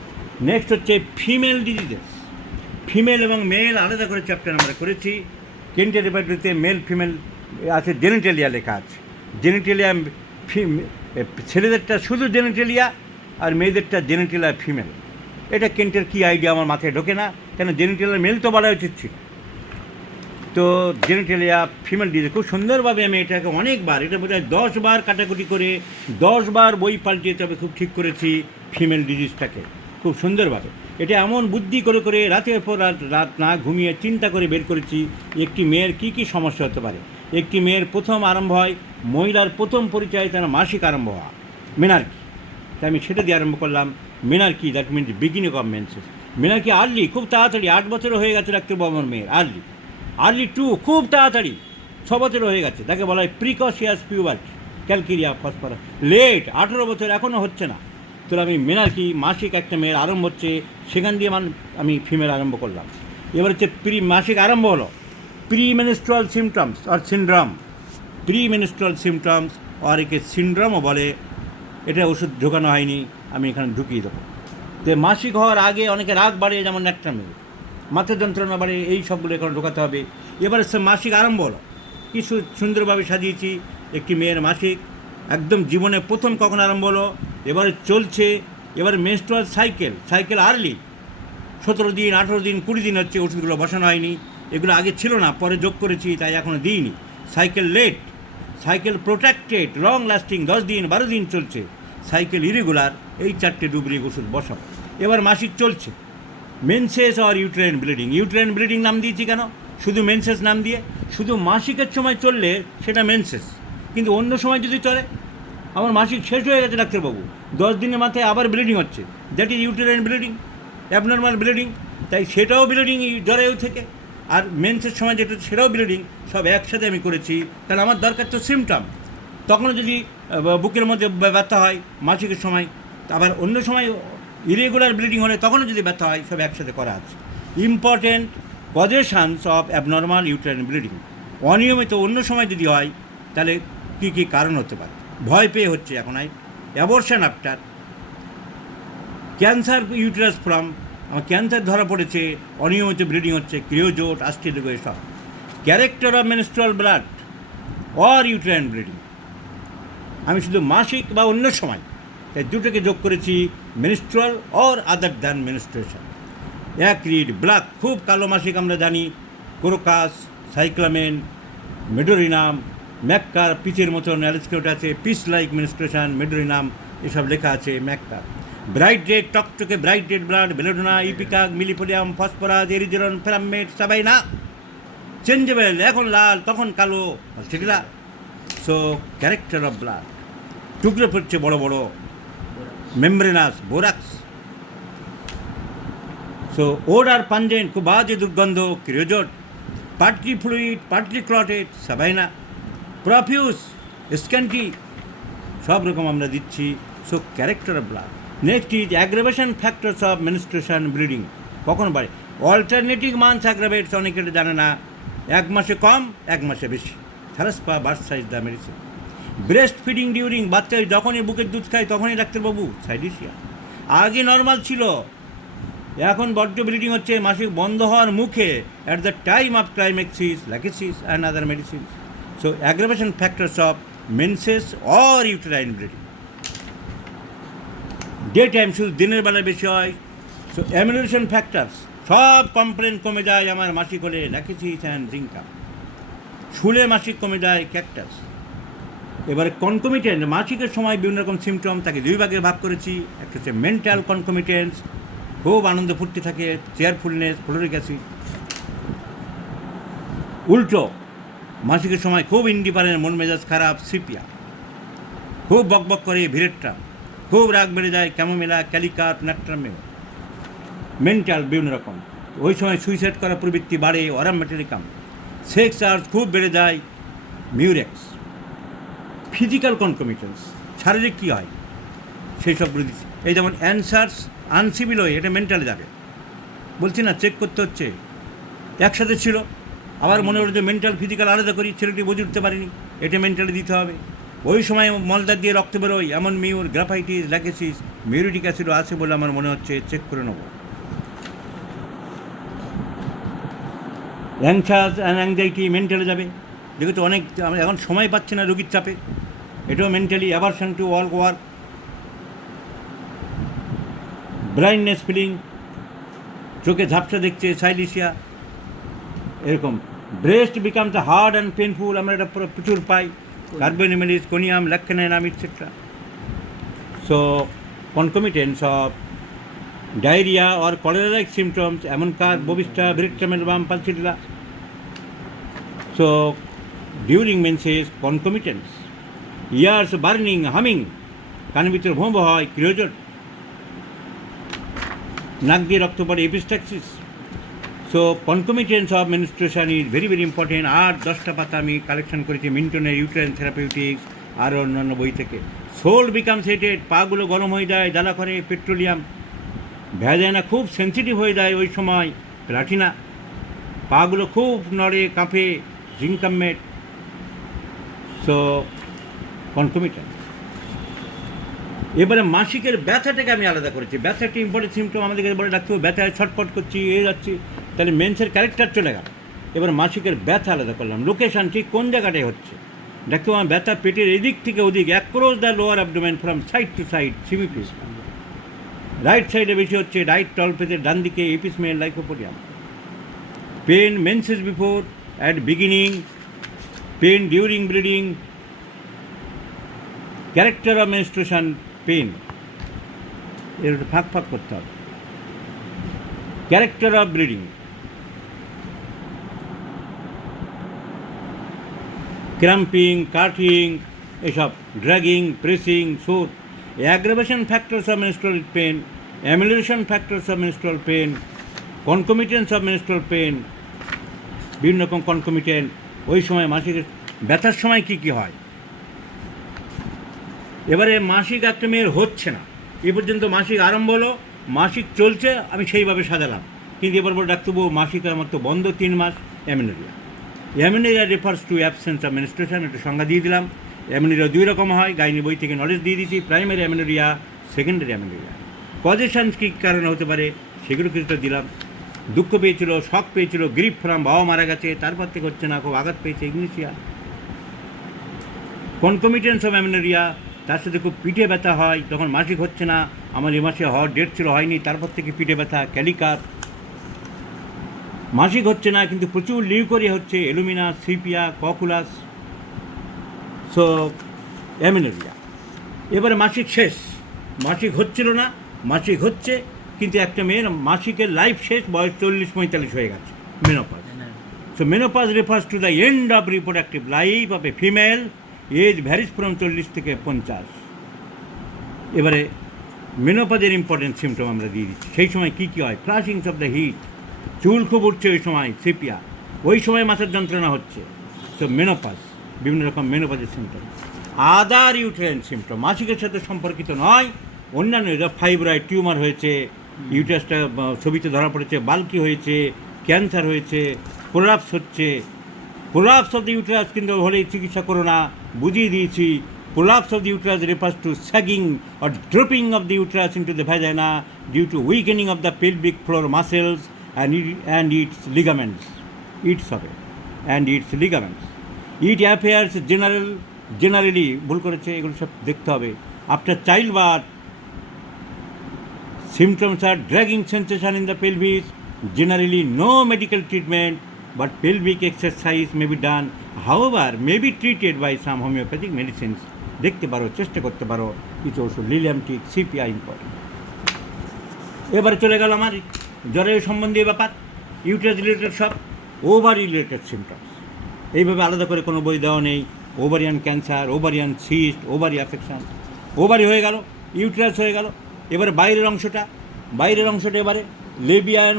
নেক্সট হচ্ছে ফিমেল ডিজিজেস, ফিমেল এবং মেল আলাদা করে চ্যাপ্টার আমরা করেছি। কেন্টের রেপার্টরিতে মেল ফিমেল আছে, জেনিটেলিয়া লেখা আছে। জেনিটেলিয়া ছেলেদেরটা শুধু জেনিটেলিয়া, আর মেয়েদেরটা জেনিটেলিয়া ফিমেল। এটা কেন্টের কী আইডিয়া আমার মাথায় ঢোকে না, কেন জেনিটেলিয়া মেল তো বলা উচিত ছিল। তো জেনিটেলিয়া ফিমেল ডিজিজ খুব সুন্দরভাবে আমি এটাকে অনেকবার, এটা বোধ হয় 10 বার কাটাকুটি করে 10 বার বই পাল্টিয়ে, তবে খুব ঠিক করেছি ফিমেল ডিজিজটাকে খুব সুন্দরভাবে। এটা এমন বুদ্ধি করে করে রাতের পর রাত না ঘুমিয়ে চিন্তা করে বের করেছি একটি মেয়ের কী কী সমস্যা হতে পারে। একটি মেয়ের প্রথম আরম্ভ হয়, মহিলার প্রথম পরিচয় তার মাসিক আরম্ভ হওয়া, মেনার্কি। তাই আমি সেটা দিয়ে আরম্ভ করলাম, মেনার্কি, that means beginning of menses. মেনার্কি early, খুব তাড়াতাড়ি, 8 বছর হয়ে গেছে ডাক্তারবাবু আমার মেয়ের, আর্লি 2, খুব তাড়াতাড়ি 6 বছর হয়ে গেছে, তাকে বলা হয় প্রিকশিয়াস পিউবার্টি, ক্যালকেরিয়া ফসফরাস। লেট 18 বছর এখনও হচ্ছে না। তো আমি মেনার্কি, মাসিক একটা মেয়ের আরম্ভ হচ্ছে, সেখান দিয়ে আমি ফিমেল আরম্ভ করলাম। এবার হচ্ছে মাসিক আরম্ভ হলো, প্রিমেনস্ট্রুয়াল সিমটমস আর সিনড্রোম। প্রিমেনস্ট্রুয়াল সিমটমস আর একে সিনড্রোমও বলে। এটা ওষুধ ঢোকানো হয়নি, আমি এখানে ঢুকিয়ে দেবো। তো মাসিক হওয়ার আগে অনেকে রাগ বাড়ে, যেমন একটা মেয়ে মাথা যন্ত্রণা বাড়ে, এই সবগুলো এখানে ঢোকাতে হবে। এবারে সে মাসিক আরম্ভ হলো, কিছু সুন্দরভাবে সাজিয়েছি। একটি মেয়ের মাসিক একদম জীবনে প্রথম কখন আরম্ভ হলো, এবারে চলছে। এবারে মেনস্ট্রুয়াল সাইকেল আর্লি, 17 দিন, 18 দিন, 20 দিন হচ্ছে, ওষুধগুলো বসানো হয়নি। এগুলো আগে ছিল না, পরে যোগ করেছি, তাই এখনও দিইনি। Cycle late, cycle protracted, long lasting, 10 দিন 12 দিন চলছে। সাইকেল ইরেগুলার, এই 4টে ডুবরিক ওষুধ বসাও। এবার মাসিক চলছে। মেনসেস আর ইউটেরাইন ব্লিডিং, ইউটেরাইন ব্লিডিং নাম দিয়েছি কেন, শুধু মেনসেস নাম দিয়ে? শুধু মাসিকের সময় চললে সেটা মেনসেস, কিন্তু অন্য সময় যদি চলে, আমার মাসিক শেষ হয়ে গেছে ডাক্তারবাবু, 10 দিনের মাথায় আবার ব্লিডিং হচ্ছে, that is uterine bleeding, abnormal bleeding. তাই সেটাও ব্লিডিং জরায়ু থেকে, আর মেন্সের সময় যেটা সেটাও ব্লিডিং, সব একসাথে আমি করেছি। কারণ আমার দরকার তো সিমটম। তখনও যদি বুকের মধ্যে ব্যথা হয় মাসিকের সময়, আবার অন্য সময় ইরেগুলার ব্লিডিং হলে তখনও যদি ব্যথা হয়, সব একসাথে করা আছে। Important causations of abnormal uterine bleeding, অনিয়মিত অন্য সময় যদি হয়, তাহলে কী কী কারণ হতে পারে। ভয় পেয়ে হচ্ছে এখন, abortion after, cancer uterus from, আমার ক্যান্সার ধরা পড়েছে, অনিয়মিত ব্লিডিং হচ্ছে, ক্রিওজোট, আস্টিডিগো, এসব। Character of menstrual blood or uterine bleeding, আমি শুধু মাসিক বা অন্য সময়, তাই দুটোকে যোগ করেছি, menstrual or other than menstruation. Acrid, black, খুব কালো মাসিক আমরা জানি, কোরোকাস, সাইক্লামেন, মেডোরিনাম, ম্যাক্কার, পিচের মতন অ্যালিস্কেট আছে, পিচ লাইক মেনস্ট্রুয়েশন, মেডোরিনাম, এসব লেখা আছে। ম্যাক্কার, ব্রাইট রেড, টকটকে bright red blood, belladonna, ipecac, millefolium, phosphorus, erigeron, ferrum met, sabina. Changeable, এখন লাল তখন কালো, সেগুলা। সো ক্যারেক্টার অফ ব্লাড, টুকরো পড়ছে বড় বড়, membranous, borax. So odour pungent, খুব বাজে দুর্গন্ধ, creosote. Partly fluid, partly clotted, sabina. Profuse, scanty, সব রকম আমরা দিচ্ছি। So character of blood. Next is aggravation factors of menstruation bleeding, কখন বাড়ে। অল্টারনেটিভ মান্থস অ্যাগ্রাভেটস, অনেকে জানে না, 1 মাসে কম 1 মাসে বেশি। Thlaspi, birth size the medicine. Breast feeding during, বাচ্চা যখনই বুকের দুধ খায় তখনই ডাক্তারবাবু সাইডিসিয়া। আগে নর্মাল ছিল, এখন বড্ড ব্লিডিং হচ্ছে মাসিক বন্ধ হওয়ার মুখে, at the time of climaxis, lachesis and other medicines. So aggravation factors of menses or uterine bleeding. Day time, শুধু দিনের বেলায় বেশি হয়। সো অ্যামিউলেশন ফ্যাক্টরস, সব কমপ্লেন কমে যায় আমার মাসিক হলে, ল্যাকেসিস অ্যান্ড জিঙ্কা। শুলে মাসিক কমে যায়, ক্যাকটাস। এবারে কনকমিটেন্ট, মাসিকের সময় বিভিন্ন রকম সিমটম, তাকে 2 ভাগে ভাগ করেছি। একটা হচ্ছে মেন্টাল কনকমিটেন্স, খুব আনন্দ ফুর্তি থাকে, চেয়ারফুলনেস, ফ্লোরিক অ্যাসিড। উল্টো, মাসিকের সময় খুব ইন্ডিফারেন্ট, মন মেজাজ খারাপ, সিপিয়া। খুব বকবক করে, ভিরেট্রা। খুব রাগ বেড়ে যায়, ক্যামোমিলা, ক্যালিকাট, ন্যাট্রামেও। মেন্টাল বিভিন্ন রকম, ওই সময় সুইসাইড করার প্রবৃত্তি বাড়ে, অরাম মেটালিকাম। সেক্স আর্জ খুব বেড়ে যায়, মিউরেক্স। ফিজিক্যাল কনকমিটেন্স, শারীরিক কী হয় সেই সব দিচ্ছি। এই যেমন অ্যানসার্স আনসিভিল হয়ে এটা মেন্টালে যাবে। বলছি না চেক করতে হচ্ছে, একসাথে ছিল, আবার মনে হলো যে মেন্টাল ফিজিক্যাল আলাদা করি, ছেলেটি বুঝে উঠতে পারিনি, এটা মেন্টালি দিতে হবে। ওই সময় মলদার দিয়ে রক্ত বেরোয়, এমন মিউর, গ্রাফাইটিস, ল্যাকেসিস, মিউরিটিক অ্যাসিডও আছে বলে আমার মনে হচ্ছে, চেক করে নেব। অ্যাংশাস অ্যান্ড অ্যাংজাইটি মেন্টালে যাবে, যেহেতু অনেক এখন সময় পাচ্ছে না রোগীর চাপে, এটাও mentally. Aversion to work, blindness feeling, চোখে ঝাপসা দেখছে, সাইলিসিয়া এরকম। Breast becomes hard and painful, আমরা এটা প্রচুর পাই, carbo animalis, conium, lac caninum etcetera. So concomitants of diarrhoea or cholera like symptoms, এমন কাজ bovista, veratrum album, pulsatilla. So during menses concomitants, ears burning, humming, কানের ভিতরে ভোঁ হয়, ক্রিওজট, নাক দিয়ে রক্ত পড়ে, epistaxis. So concomitants of menstruation is very very important. আর 10টা পাতা আমি কালেকশন করেছি মিন্টনের ইউটেরাইন থেরাপিউটিক্স আর অন্যান্য বই থেকে। সোল বিকামস হেটেড, পাগুলো গরম হয়ে যায়, জ্বালা করে, পেট্রোলিয়াম। ভ্যাজাইনা খুব সেন্সিটিভ হয়ে যায় ওই সময়, প্লাটিনা। পাগুলো খুব নড়ে, কাঁপে, জিঙ্কামেট। সো কনকমিটেন্স। এবারে মাসিকের ব্যথাটাকে আমি আলাদা করেছি। ব্যথা একটা ইম্পর্টেন্ট সিমটম, আমাদেরকে বলে ডাক্তার ব্যথায় ছটফট করছি, যাচ্ছি, তাহলে মেন্সের ক্যারেক্টার চলে গেল। এবার মাসিকের ব্যথা আলাদা করলাম, লোকেশান ঠিক কোন জায়গাটায় হচ্ছে। ডাক্তার আমার ব্যথা পেটের এদিক থেকে ওদিক, across the lower abdomen from side to side, সিমিপ্লিস। রাইট সাইডে বেশি হচ্ছে, রাইট টলপেজের ডান দিকে, apis mel, lycopodium. Pain menses before, at beginning, pain during bleeding, character of menstruation, pain, এর ফাঁক করতে হবে। Character of bleeding, cramping, cutting, এসব, dragging, pressing, sore. Aggravation factors of menstrual pain, amelioration factors of menstrual pain, concomitants of menstrual pain, বিভিন্ন রকম concomitant. ওই সময় মাসিক ব্যথার সময় কী কী হয়। এবারে মাসিক একটা মেয়ের হচ্ছে না, এ পর্যন্ত মাসিক আরম্ভ হলো, মাসিক চলছে, আমি সেইভাবে সাজালাম। কিন্তু এবার বলে ডাক্তারবাবু মাসিক আমার তো বন্ধ 3 মাস, amenorrhoea. Amenorrhoea refers to absence of menstruation, একটা সংজ্ঞা দিয়ে দিলাম। অ্যামিনোরিয়া 2 রকম হয়, গাইনি বই থেকে নলেজ দিয়ে দিয়েছি। Primary amenorrhoea, secondary amenorrhoea. Causation কী কারণে হতে পারে সেগুলো কিছুটা দিলাম। দুঃখ পেয়েছিল, শখ পেয়েছিল, গ্রিফ ফ্রম, বাবা মারা গেছে, তারপর থেকে হচ্ছে না, খুব আঘাত পেয়েছে, ইগনিশিয়া। কনকমিটেন্স অফ অ্যামিনোরিয়া, তার সাথে খুব পিঠে ব্যথা হয়, তখন মাসিক হচ্ছে না, আমার এ মাসে হওয়ার ডেট ছিল, হয়নি, তারপর থেকে পিঠে ব্যথা, ক্যালিকার। মাসিক হচ্ছে না কিন্তু প্রচুর লিউকোরিয়া হচ্ছে, এলুমিনা, সিপিয়া, ককুলাস। So amenorrhoea. এবারে মাসিক শেষ, মাসিক হচ্ছিল না, মাসিক হচ্ছে, কিন্তু একটা মেয়ের মাসিকের লাইফ শেষ, বয়স 40-45 হয়ে গেছে, menopause. So menopause refers to the end of reproductive life of a female, age varies from 40 থেকে 50। এবারে মেনোপজের ইম্পর্টেন্ট সিমটম আমরা দিয়ে দিচ্ছি। সেই সময় কী কী হয়, ফ্লাশিংস অফ দ্য হিট, চুল খুব উঠছে ওই সময়, সিপিয়া, ওই সময় মাথার যন্ত্রণা হচ্ছে। সো মেনোপজ, বিভিন্ন রকম মেনোপজের সিমটম। আদার ইউটেরাইন সিমটম, মাসিকের সাথে সম্পর্কিত নয়, অন্যান্য ফাইব্রয়েড টিউমার হয়েছে, ইউটারাসটা ছবিতে ধরা পড়েছে, বাল্কি হয়েছে, ক্যান্সার হয়েছে, প্রোলাপস হচ্ছে। প্রোলাপস অফ দ্য ইউটেরাস কিন্তু হলে চিকিৎসা করো না, বুঝিয়ে দিয়েছি। Prolapse of the uterus refers to sagging or dropping of the uterus into the vagina due to weakening of the pelvic floor muscles and its ligaments. It appears generally, ভুল করেছে, এগুলো সব দেখতে হবে। After childbirth, symptoms are dragging sensation in the pelvis, generally no medical treatment, but pelvic exercise may be done, however may be treated by some homeopathic medicines. দেখতে পারো, চেষ্টা করতে পারো কিছু ওষুধ, লিলিয়ামটিক, সিপিআই ইম্পর্টেন্ট। এবারে চলে গেল আমার জ্বরের সম্বন্ধীয় ব্যাপার, ইউটেরাস রিলেটেড সব, ওভারি রিলেটেড সিমটমস। এইভাবে আলাদা করে কোনো বই দেওয়া নেই। Ovarian cancer, ovarian cyst, ovary affection. Ovary হয়ে গেল, ইউটেরাস হয়ে গেল। এবারে বাইরের অংশটা এবারে labia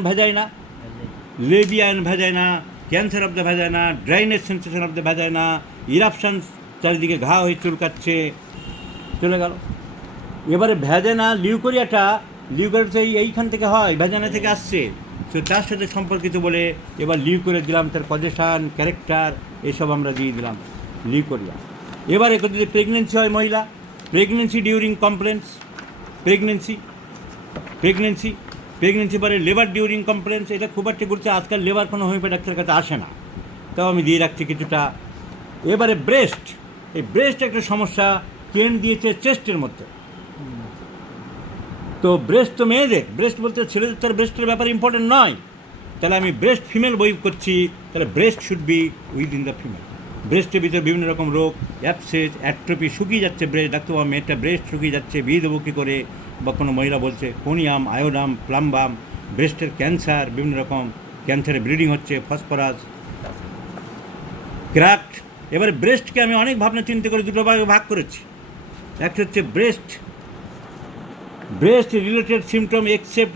vagina, cancer of the vagina, dryness sensation of the vagina, eruptions, চারিদিকে ঘা হয়ে চুলকাচ্ছে, চলে গেল। এবারে ভ্যাজাইনা লিউকোরিয়াটা লিউকারাইটিস এইখান থেকে হয়, ভেজানা থেকে আসছে। তো তার সাথে সম্পর্কিত বলে এবার লিউকোরিয়া দিলাম, তার পজিশান, ক্যারেক্টার এসব আমরা দিয়ে দিলাম লিউকোরিয়া। এবারে যদি প্রেগনেন্সি হয় মহিলা, প্রেগনেন্সি ডিউরিং কমপ্লেন্স, প্রেগনেন্সি পরে লেবার ডিউরিং কমপ্লেন্স, এটা খুব একটা গুরুত্ব। আজকাল লেবার কোনো হোমিওপ্যাথি ডাক্তারের কাছে আসে না, তাও আমি দিয়ে রাখছি কিছুটা। এবারে ব্রেস্ট, এই ব্রেস্ট একটা সমস্যা, চেন দিয়েছে চেস্টের মধ্যে। তো ব্রেস্ট তো মেয়েদের, ব্রেস্ট বলতে ছেলেদের তার ব্রেস্টের ব্যাপারে ইম্পর্টেন্ট নয়। তাহলে আমি ব্রেস্ট ফিমেল বই করছি, তাহলে breast should be within the female. ব্রেস্টের ভিতরে বিভিন্ন রকম রোগ, অ্যাপসেস, অ্যাট্রোপি, শুকিয়ে যাচ্ছে ব্রেস্ট, ডাক্তারবাবু মেয়েটা ব্রেস্ট শুকিয়ে যাচ্ছে, বিয়ে দেবো কী করে, বা কোনো মহিলা বলছে কোনিয়াম, আয়োডাম, প্লাম্বাম, ব্রেস্টের ক্যান্সার, বিভিন্ন রকম ক্যান্সারে ব্লিডিং হচ্ছে, ফসফরাস, ক্র্যাকড। এবারে ব্রেস্টকে আমি অনেক ভাবনা চিন্তা করে দুটো ভাগে ভাগ করেছি। একটা হচ্ছে breast related symptom except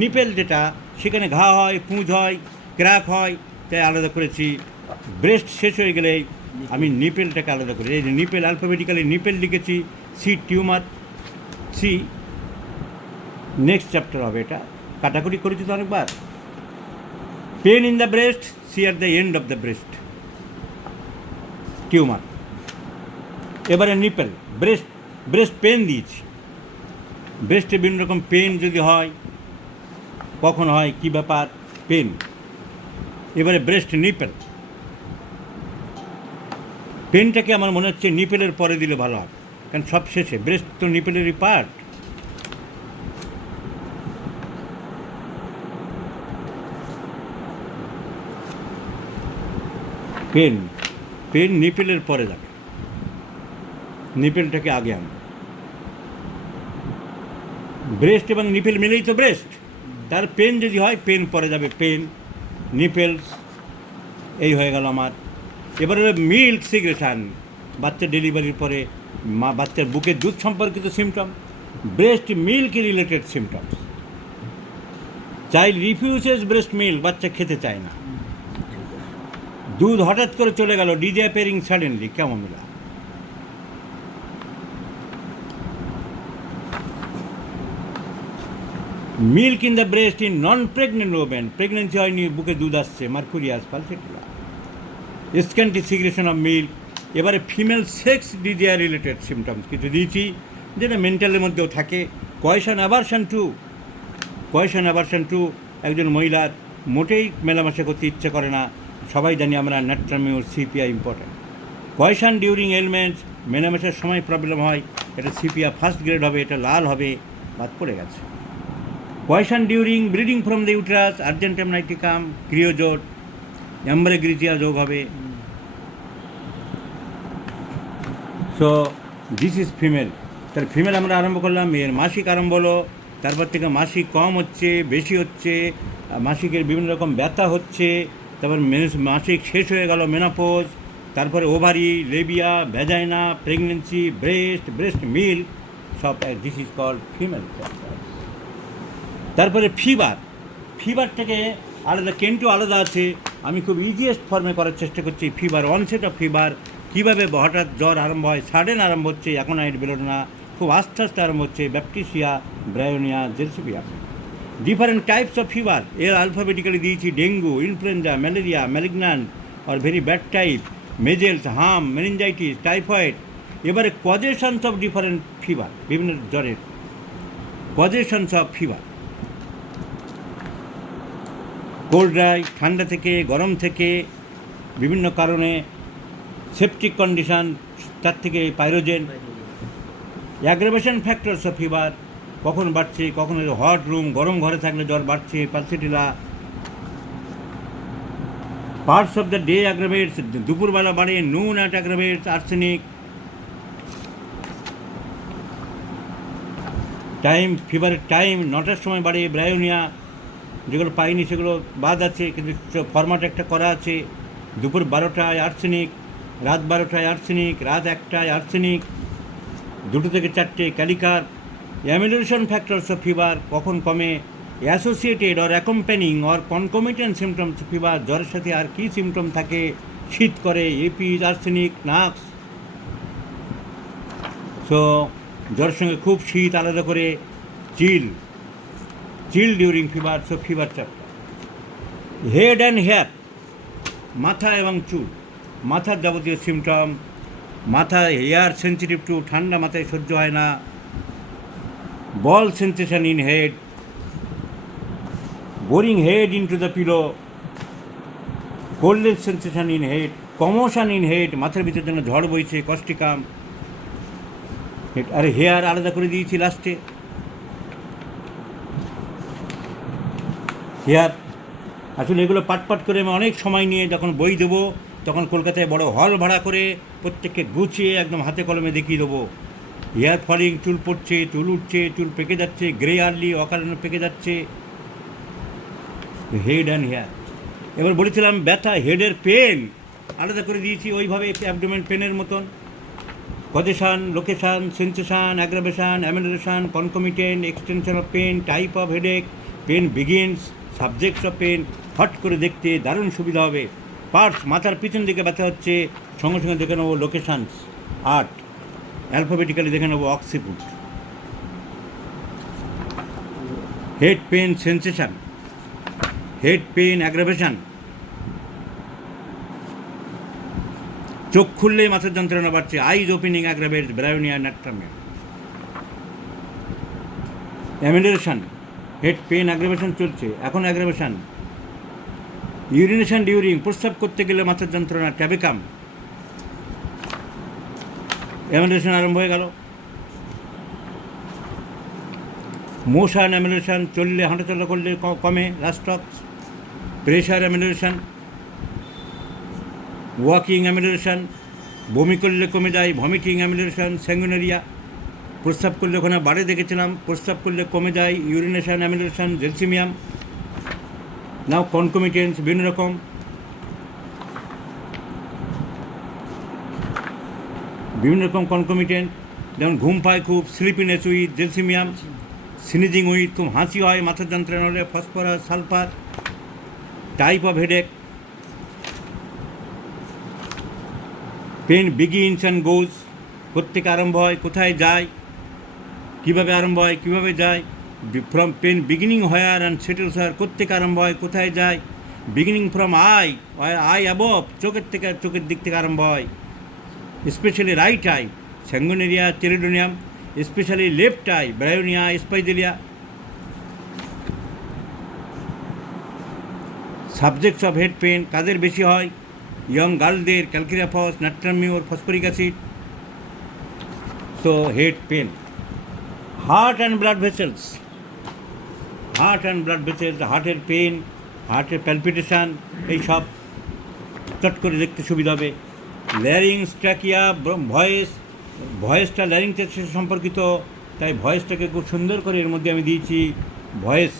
nipple যেটা, সেখানে ঘা হয়, পুঁজ হয়, ক্র্যাক হয়, তাই আলাদা করেছি। ব্রেস্ট শেষ হয়ে গেলে আমি নিপেলটাকে আলাদা করি। এই যে নিপেল, অ্যালফাবেটিক্যালি নিপেল লিখেছি, see tumour, see next chapter হবে এটা, কাটাকুটি করেছি তো অনেকবার। Pain in the breast, see at the end of the breast, tumour. এবারে নিপেল, ব্রেস্ট পেন দিয়েছি। ব্রেস্টে বিভিন্ন রকম পেন যদি হয়, কখন হয়, কী ব্যাপার পেন। এবারে ব্রেস্ট নিপেল, পেনটাকে আমার মনে হচ্ছে নিপেলের পরে দিলে ভালো হয়, কারণ সব শেষে, ব্রেস্ট তো নিপেলেরই পার্ট। পেন নিপেলের পরে যাবে, নিপেলটাকে আগে আনবে। ব্রেস্ট এবং নিপেল মিলেই তো ব্রেস্ট, তার পেন যদি হয় পেন পরে যাবে, পেন, নিপেলস, এই হয়ে গেল আমার। এবারে মিল্ক সিগ্রেশন, বাচ্চা ডেলিভারির পরে বাচ্চার বুকের দুধ সম্পর্কিত symptom, breast milk related symptoms. Child refuses breast milk, বাচ্চা খেতে চায় না, দুধ হঠাৎ করে চলে গেল, ডিসঅ্যাপিয়ারিং সাডেনলি, কেমন মিলা। Milk in the breast in non pregnant women, pregnancy হয়নি, বুকে দুধ আসছে, mercurius, pulsatilla, scanty secretion of milk. এবারে female sex desire related symptoms কিছু দিয়েছি, যেটা মেন্টালের মধ্যেও থাকে। কয়েশন অ্যাভারশন টু, একজন মহিলার মোটেই মেলামেশা করতে ইচ্ছে করে না, সবাই জানি আমরা, ন্যাট্রামিউর, সিপিআই ইম্পর্টেন্ট। কয়েশন ডিউরিং এলমেন্টস, মেলামেশার সময় প্রবলেম হয়, এটা সিপিআই ফার্স্ট গ্রেড হবে, এটা লাল হবে, বাদ পড়ে গেছে। Coition during bleeding from the uterus, argentum nitricum, creosote, ambra grisea যোগ হবে। So this is female. তার ফিমেল আমরা আরম্ভ করলাম, এর মাসিক আরম্ভ হলো, তারপর থেকে মাসিক কম হচ্ছে, বেশি হচ্ছে, মাসিকের বিভিন্ন রকম ব্যথা হচ্ছে, তারপর মাসিক শেষ হয়ে গেল, মেনোপজ, তারপরে ovary, Libya, vagina, pregnancy, breast milk, সব দিস ইজ কল্ড ফিমেল। তারপরে ফিভারটাকে আলাদা, কেন্টু আলাদা আছে, আমি খুব ইজিয়েস্ট ফর্মে করার চেষ্টা করছি। ফিভার, অনসেট অফ ফিভার, কীভাবে হঠাৎ জ্বর আরম্ভ হয়, সাডেন আরম্ভ হচ্ছে, অ্যাকোনাইট বেলোনা, খুব আস্তে আস্তে আরম্ভ হচ্ছে, baptisia, bryonia, gelsemium. Different types of fever, এর আলফাবেটিক্যালি দিয়েছি, dengue, influenza, malaria, malignant or very bad type, measles, হাম, মেনিনজাইটিস, টাইফয়েড। এবারে কজেশনস অফ ডিফারেন্ট ফিভার, বিভিন্ন জ্বরের কজেশনস অফ ফিভার, কোল্ড ড্রাই, ঠান্ডা থেকে, গরম থেকে, বিভিন্ন কারণে, সেপটিক কন্ডিশান, তার থেকে pyrogen. Aggravation factors of fever, কখন বাড়ছে, কখন হট রুম, গরম ঘরে থাকলে জ্বর বাড়ছে, pulsatilla. Parts of the day aggravates, দুপুরবেলা বাড়ে, noon at aggravates, arsenic. Time, ফিভারের টাইম 9টার সময় বাড়ে, ব্রায়োনিয়া, যেগুলো পাইনি সেগুলো বাদ আছে, কিন্তু ফরম্যাট একটা করা আছে। দুপুর 12টায় আর্সেনিক, রাত 12টায় আর্সেনিক, রাত 1টায় আর্সেনিক, 2 থেকে 4টে kali carb. Amelioration factors of fever, কখন কমে, associated or accompanying or concomitant symptoms of fever, জ্বরের সাথে আর কী সিমটম থাকে, শীত করে, এপিস, আর্সেনিক, নাক্স। সো জ্বরের সঙ্গে খুব শীত, আলাদা করে chill during fever, so fever chapter. Head and hair, মাথা এবং চুল, মাথার যাবতীয় সিমটম, মাথা হেয়ার সেন্সিটিভ টু, ঠান্ডা মাথায় সহ্য হয় না, ball sensation in head, boring head into the pillow, coldness sensation in head, commotion in head, মাথার ভিতর যেন ঝড় বইছে, কষ্টিকাম হেড। আরে হেয়ার আলাদা করে দিয়েছি লাস্টে। হেয়ার আসলে এগুলো পাট করে আমি অনেক সময় নিয়ে যখন বই দেবো তখন কলকাতায় বড় হল ভাড়া করে প্রত্যেককে গুছিয়ে একদম হাতে কলমে দেখিয়ে দেবো। হেয়ার ফলিং, চুল পড়ছে, চুল উঠছে, চুল পেকে যাচ্ছে, গ্রে আর্লি অকারণে পেকে যাচ্ছে, হেড অ্যান্ড হেয়ার। এবার বলেছিলাম ব্যথা, হেডের পেন আলাদা করে দিয়েছি ওইভাবে অ্যাবডোমেন পেনের মতন। Causation, location, sensation, aggravation, amelioration, concomitant, extension of pain, type of headache, pain begins, subjects of pain, hot করে দেখতে দারুণ সুবিধা হবে। পার্টস, মাথার পিছন দিকে ব্যথা হচ্ছে, সঙ্গে সঙ্গে দেখে নেবো লোকেশানস, আর্ট, অ্যালফাবেটিক্যালি দেখে নেবো occiput. Head pain sensation, head pain aggravation, চোখ খুললেই মাথার যন্ত্রণা বাড়ছে, eyes opening aggravates bryonia natrum mur. Amelioration, head pain aggravation চলছে, এখন অ্যাগ্রাভেশন। ইউরিনেশন ডিউরিং, প্রস্রাব করতে গেলে মাথার যন্ত্রণা, ট্যাবেকাম। অ্যামেলোরেশন আরম্ভ হয়ে গেল। মোশন অ্যামেলোরেশন, চললে হাঁটাচলা করলে কমে, রাস্টক্স। প্রেশার অ্যামেলোরেশন, ওয়াকিং অ্যামেলোরেশন, বমি করলে কমে যায়, ভমিটিং অ্যামেলোরেশন, স্যাঙ্গুনেরিয়া। প্রস্রাব করলে ওখানে বাড়ে দেখেছিলাম, প্রস্রাব করলে কমে যায়, ইউরিনেশন অ্যামেলোরেশন, জেলসিমিয়াম। নাও কনকমিটেন্স বিভিন্ন রকম, কনকমিটেন্ট, যেমন ঘুম পায় খুব, sleepiness with gelsemium, sneezing with, খুব হাসি হয়, মাথার যন্ত্রণা হলে phosphorus, sulphur. Type of headache, pain begins and goes, কোত্থেকে আরম্ভ হয়, কোথায় যায়, কীভাবে আরম্ভ হয়, কীভাবে যায়। From pain beginning where and settles where, কোত্থেকে আরম্ভ হয়, কোথায় যায়। বিগিনিং ফ্রম আই অ্যাবভ, চোখের দিক থেকে আরম্ভ হয়, specially right eye, sanguinaria, chelidonium, specially left eye, bryonia, spigelia. Subjects of head pain কাদের বেশি হয়, ইয়ং গার্লদের, calcarea phos, natrum mur, phosphoric acid. So head pain. Heart and blood vessels, হার্টের পেন, হার্টের প্যালপিটেশান, এইসব চট করে দেখতে সুবিধা হবে। ল্যারিংস, ট্র্যাকিয়া, ভয়েসটা ল্যারিংসের সাথে সম্পর্কিত, তাই ভয়েসটাকে খুব সুন্দর করে এর মধ্যে আমি দিয়েছি। ভয়েস,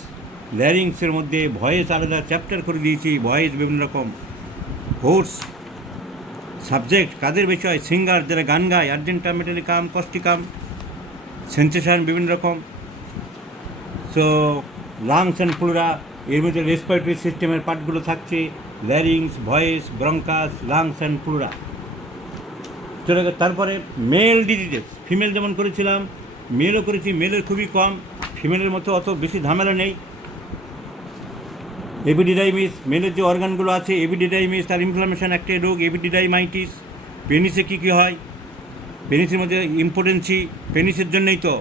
ল্যারিংসের মধ্যে ভয়েস আলাদা চ্যাপ্টার করে দিয়েছি, ভয়েস বিভিন্ন রকম। কোর্স, সাবজেক্ট কাদের বেশি হয়, সিঙ্গার যারা গান গায়, আর্জেন্টাম, মেটালিকাম, কস্টিকাম। সেন্সেশন বিভিন্ন রকম। সো লাংস অ্যান্ড প্লুরা, এর মধ্যে রেসপিরেটরি সিস্টেমের পার্টগুলো থাকছে, larynx, voice, bronchus, lungs and pleura. চলে গেছে। তারপরে মেল ডিজিজেস, ফিমেল যেমন করেছিলাম মেলও করেছি, মেলের খুবই কম, ফিমেলের মতো অত বেশি ঝামেলা নেই। এপিডিডাইমিস, মেলের যে অর্গানগুলো আছে, এপিডিডাইমিস, তার ইনফ্লামেশন একটা রোগ, এপিডিডাইমাইটিস। পেনিসে কী কী হয়, পেনিসের মধ্যে ইম্পোটেন্সি, পেনিসের জন্যই তো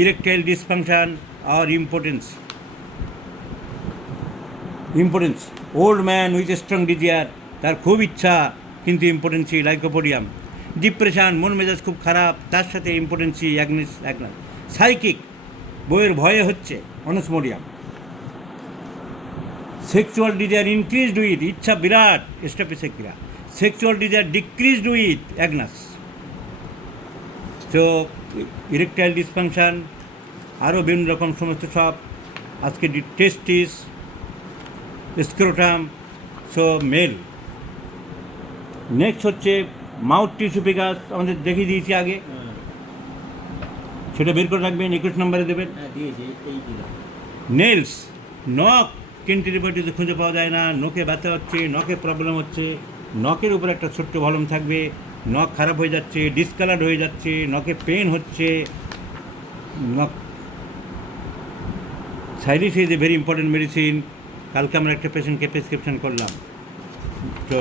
ইরেকটাইল ডিসফাংশন আর impotence. Old man with strong desire, তার খুব ইচ্ছা কিন্তু ইম্পোটেন্সি, লাইকোপোডিয়াম। ডিপ্রেশন, মন মেজাজ খুব খারাপ, তার সাথে ইম্পোটেন্সি, অ্যাগনেস। সাইকিক, বইয়ের ভয়ে হচ্ছে, onosmodium. Sexual desire increased with, ইচ্ছা বিরাট, staphysagria. Sexual desire decreased with, agnus. So erectile dysfunction, আরও বিভিন্ন রকম সমস্ত সব। আজকে testis, scrotum, so male. Next হচ্ছে মাউথ টিস্যু ফিগাস, আমাদের দেখিয়ে দিয়েছি আগে, সেটা বের করে রাখবেন, 21 নম্বরে দেবেন। নেলস, নখ কেন্টিলিভারটিতে খুঁজে পাওয়া যায় না, নখে ব্যথা হচ্ছে, নখে প্রবলেম হচ্ছে, নখের উপর একটা ছোট্ট ভলম থাকবে, নখ খারাপ হয়ে যাচ্ছে, ডিসকালার্ড হয়ে যাচ্ছে, নখে পেন হচ্ছে, নখ সাইরিস is a very important medicine. কালকে আমরা একটা পেশেন্টকে প্রেসক্রিপশন করলাম। তো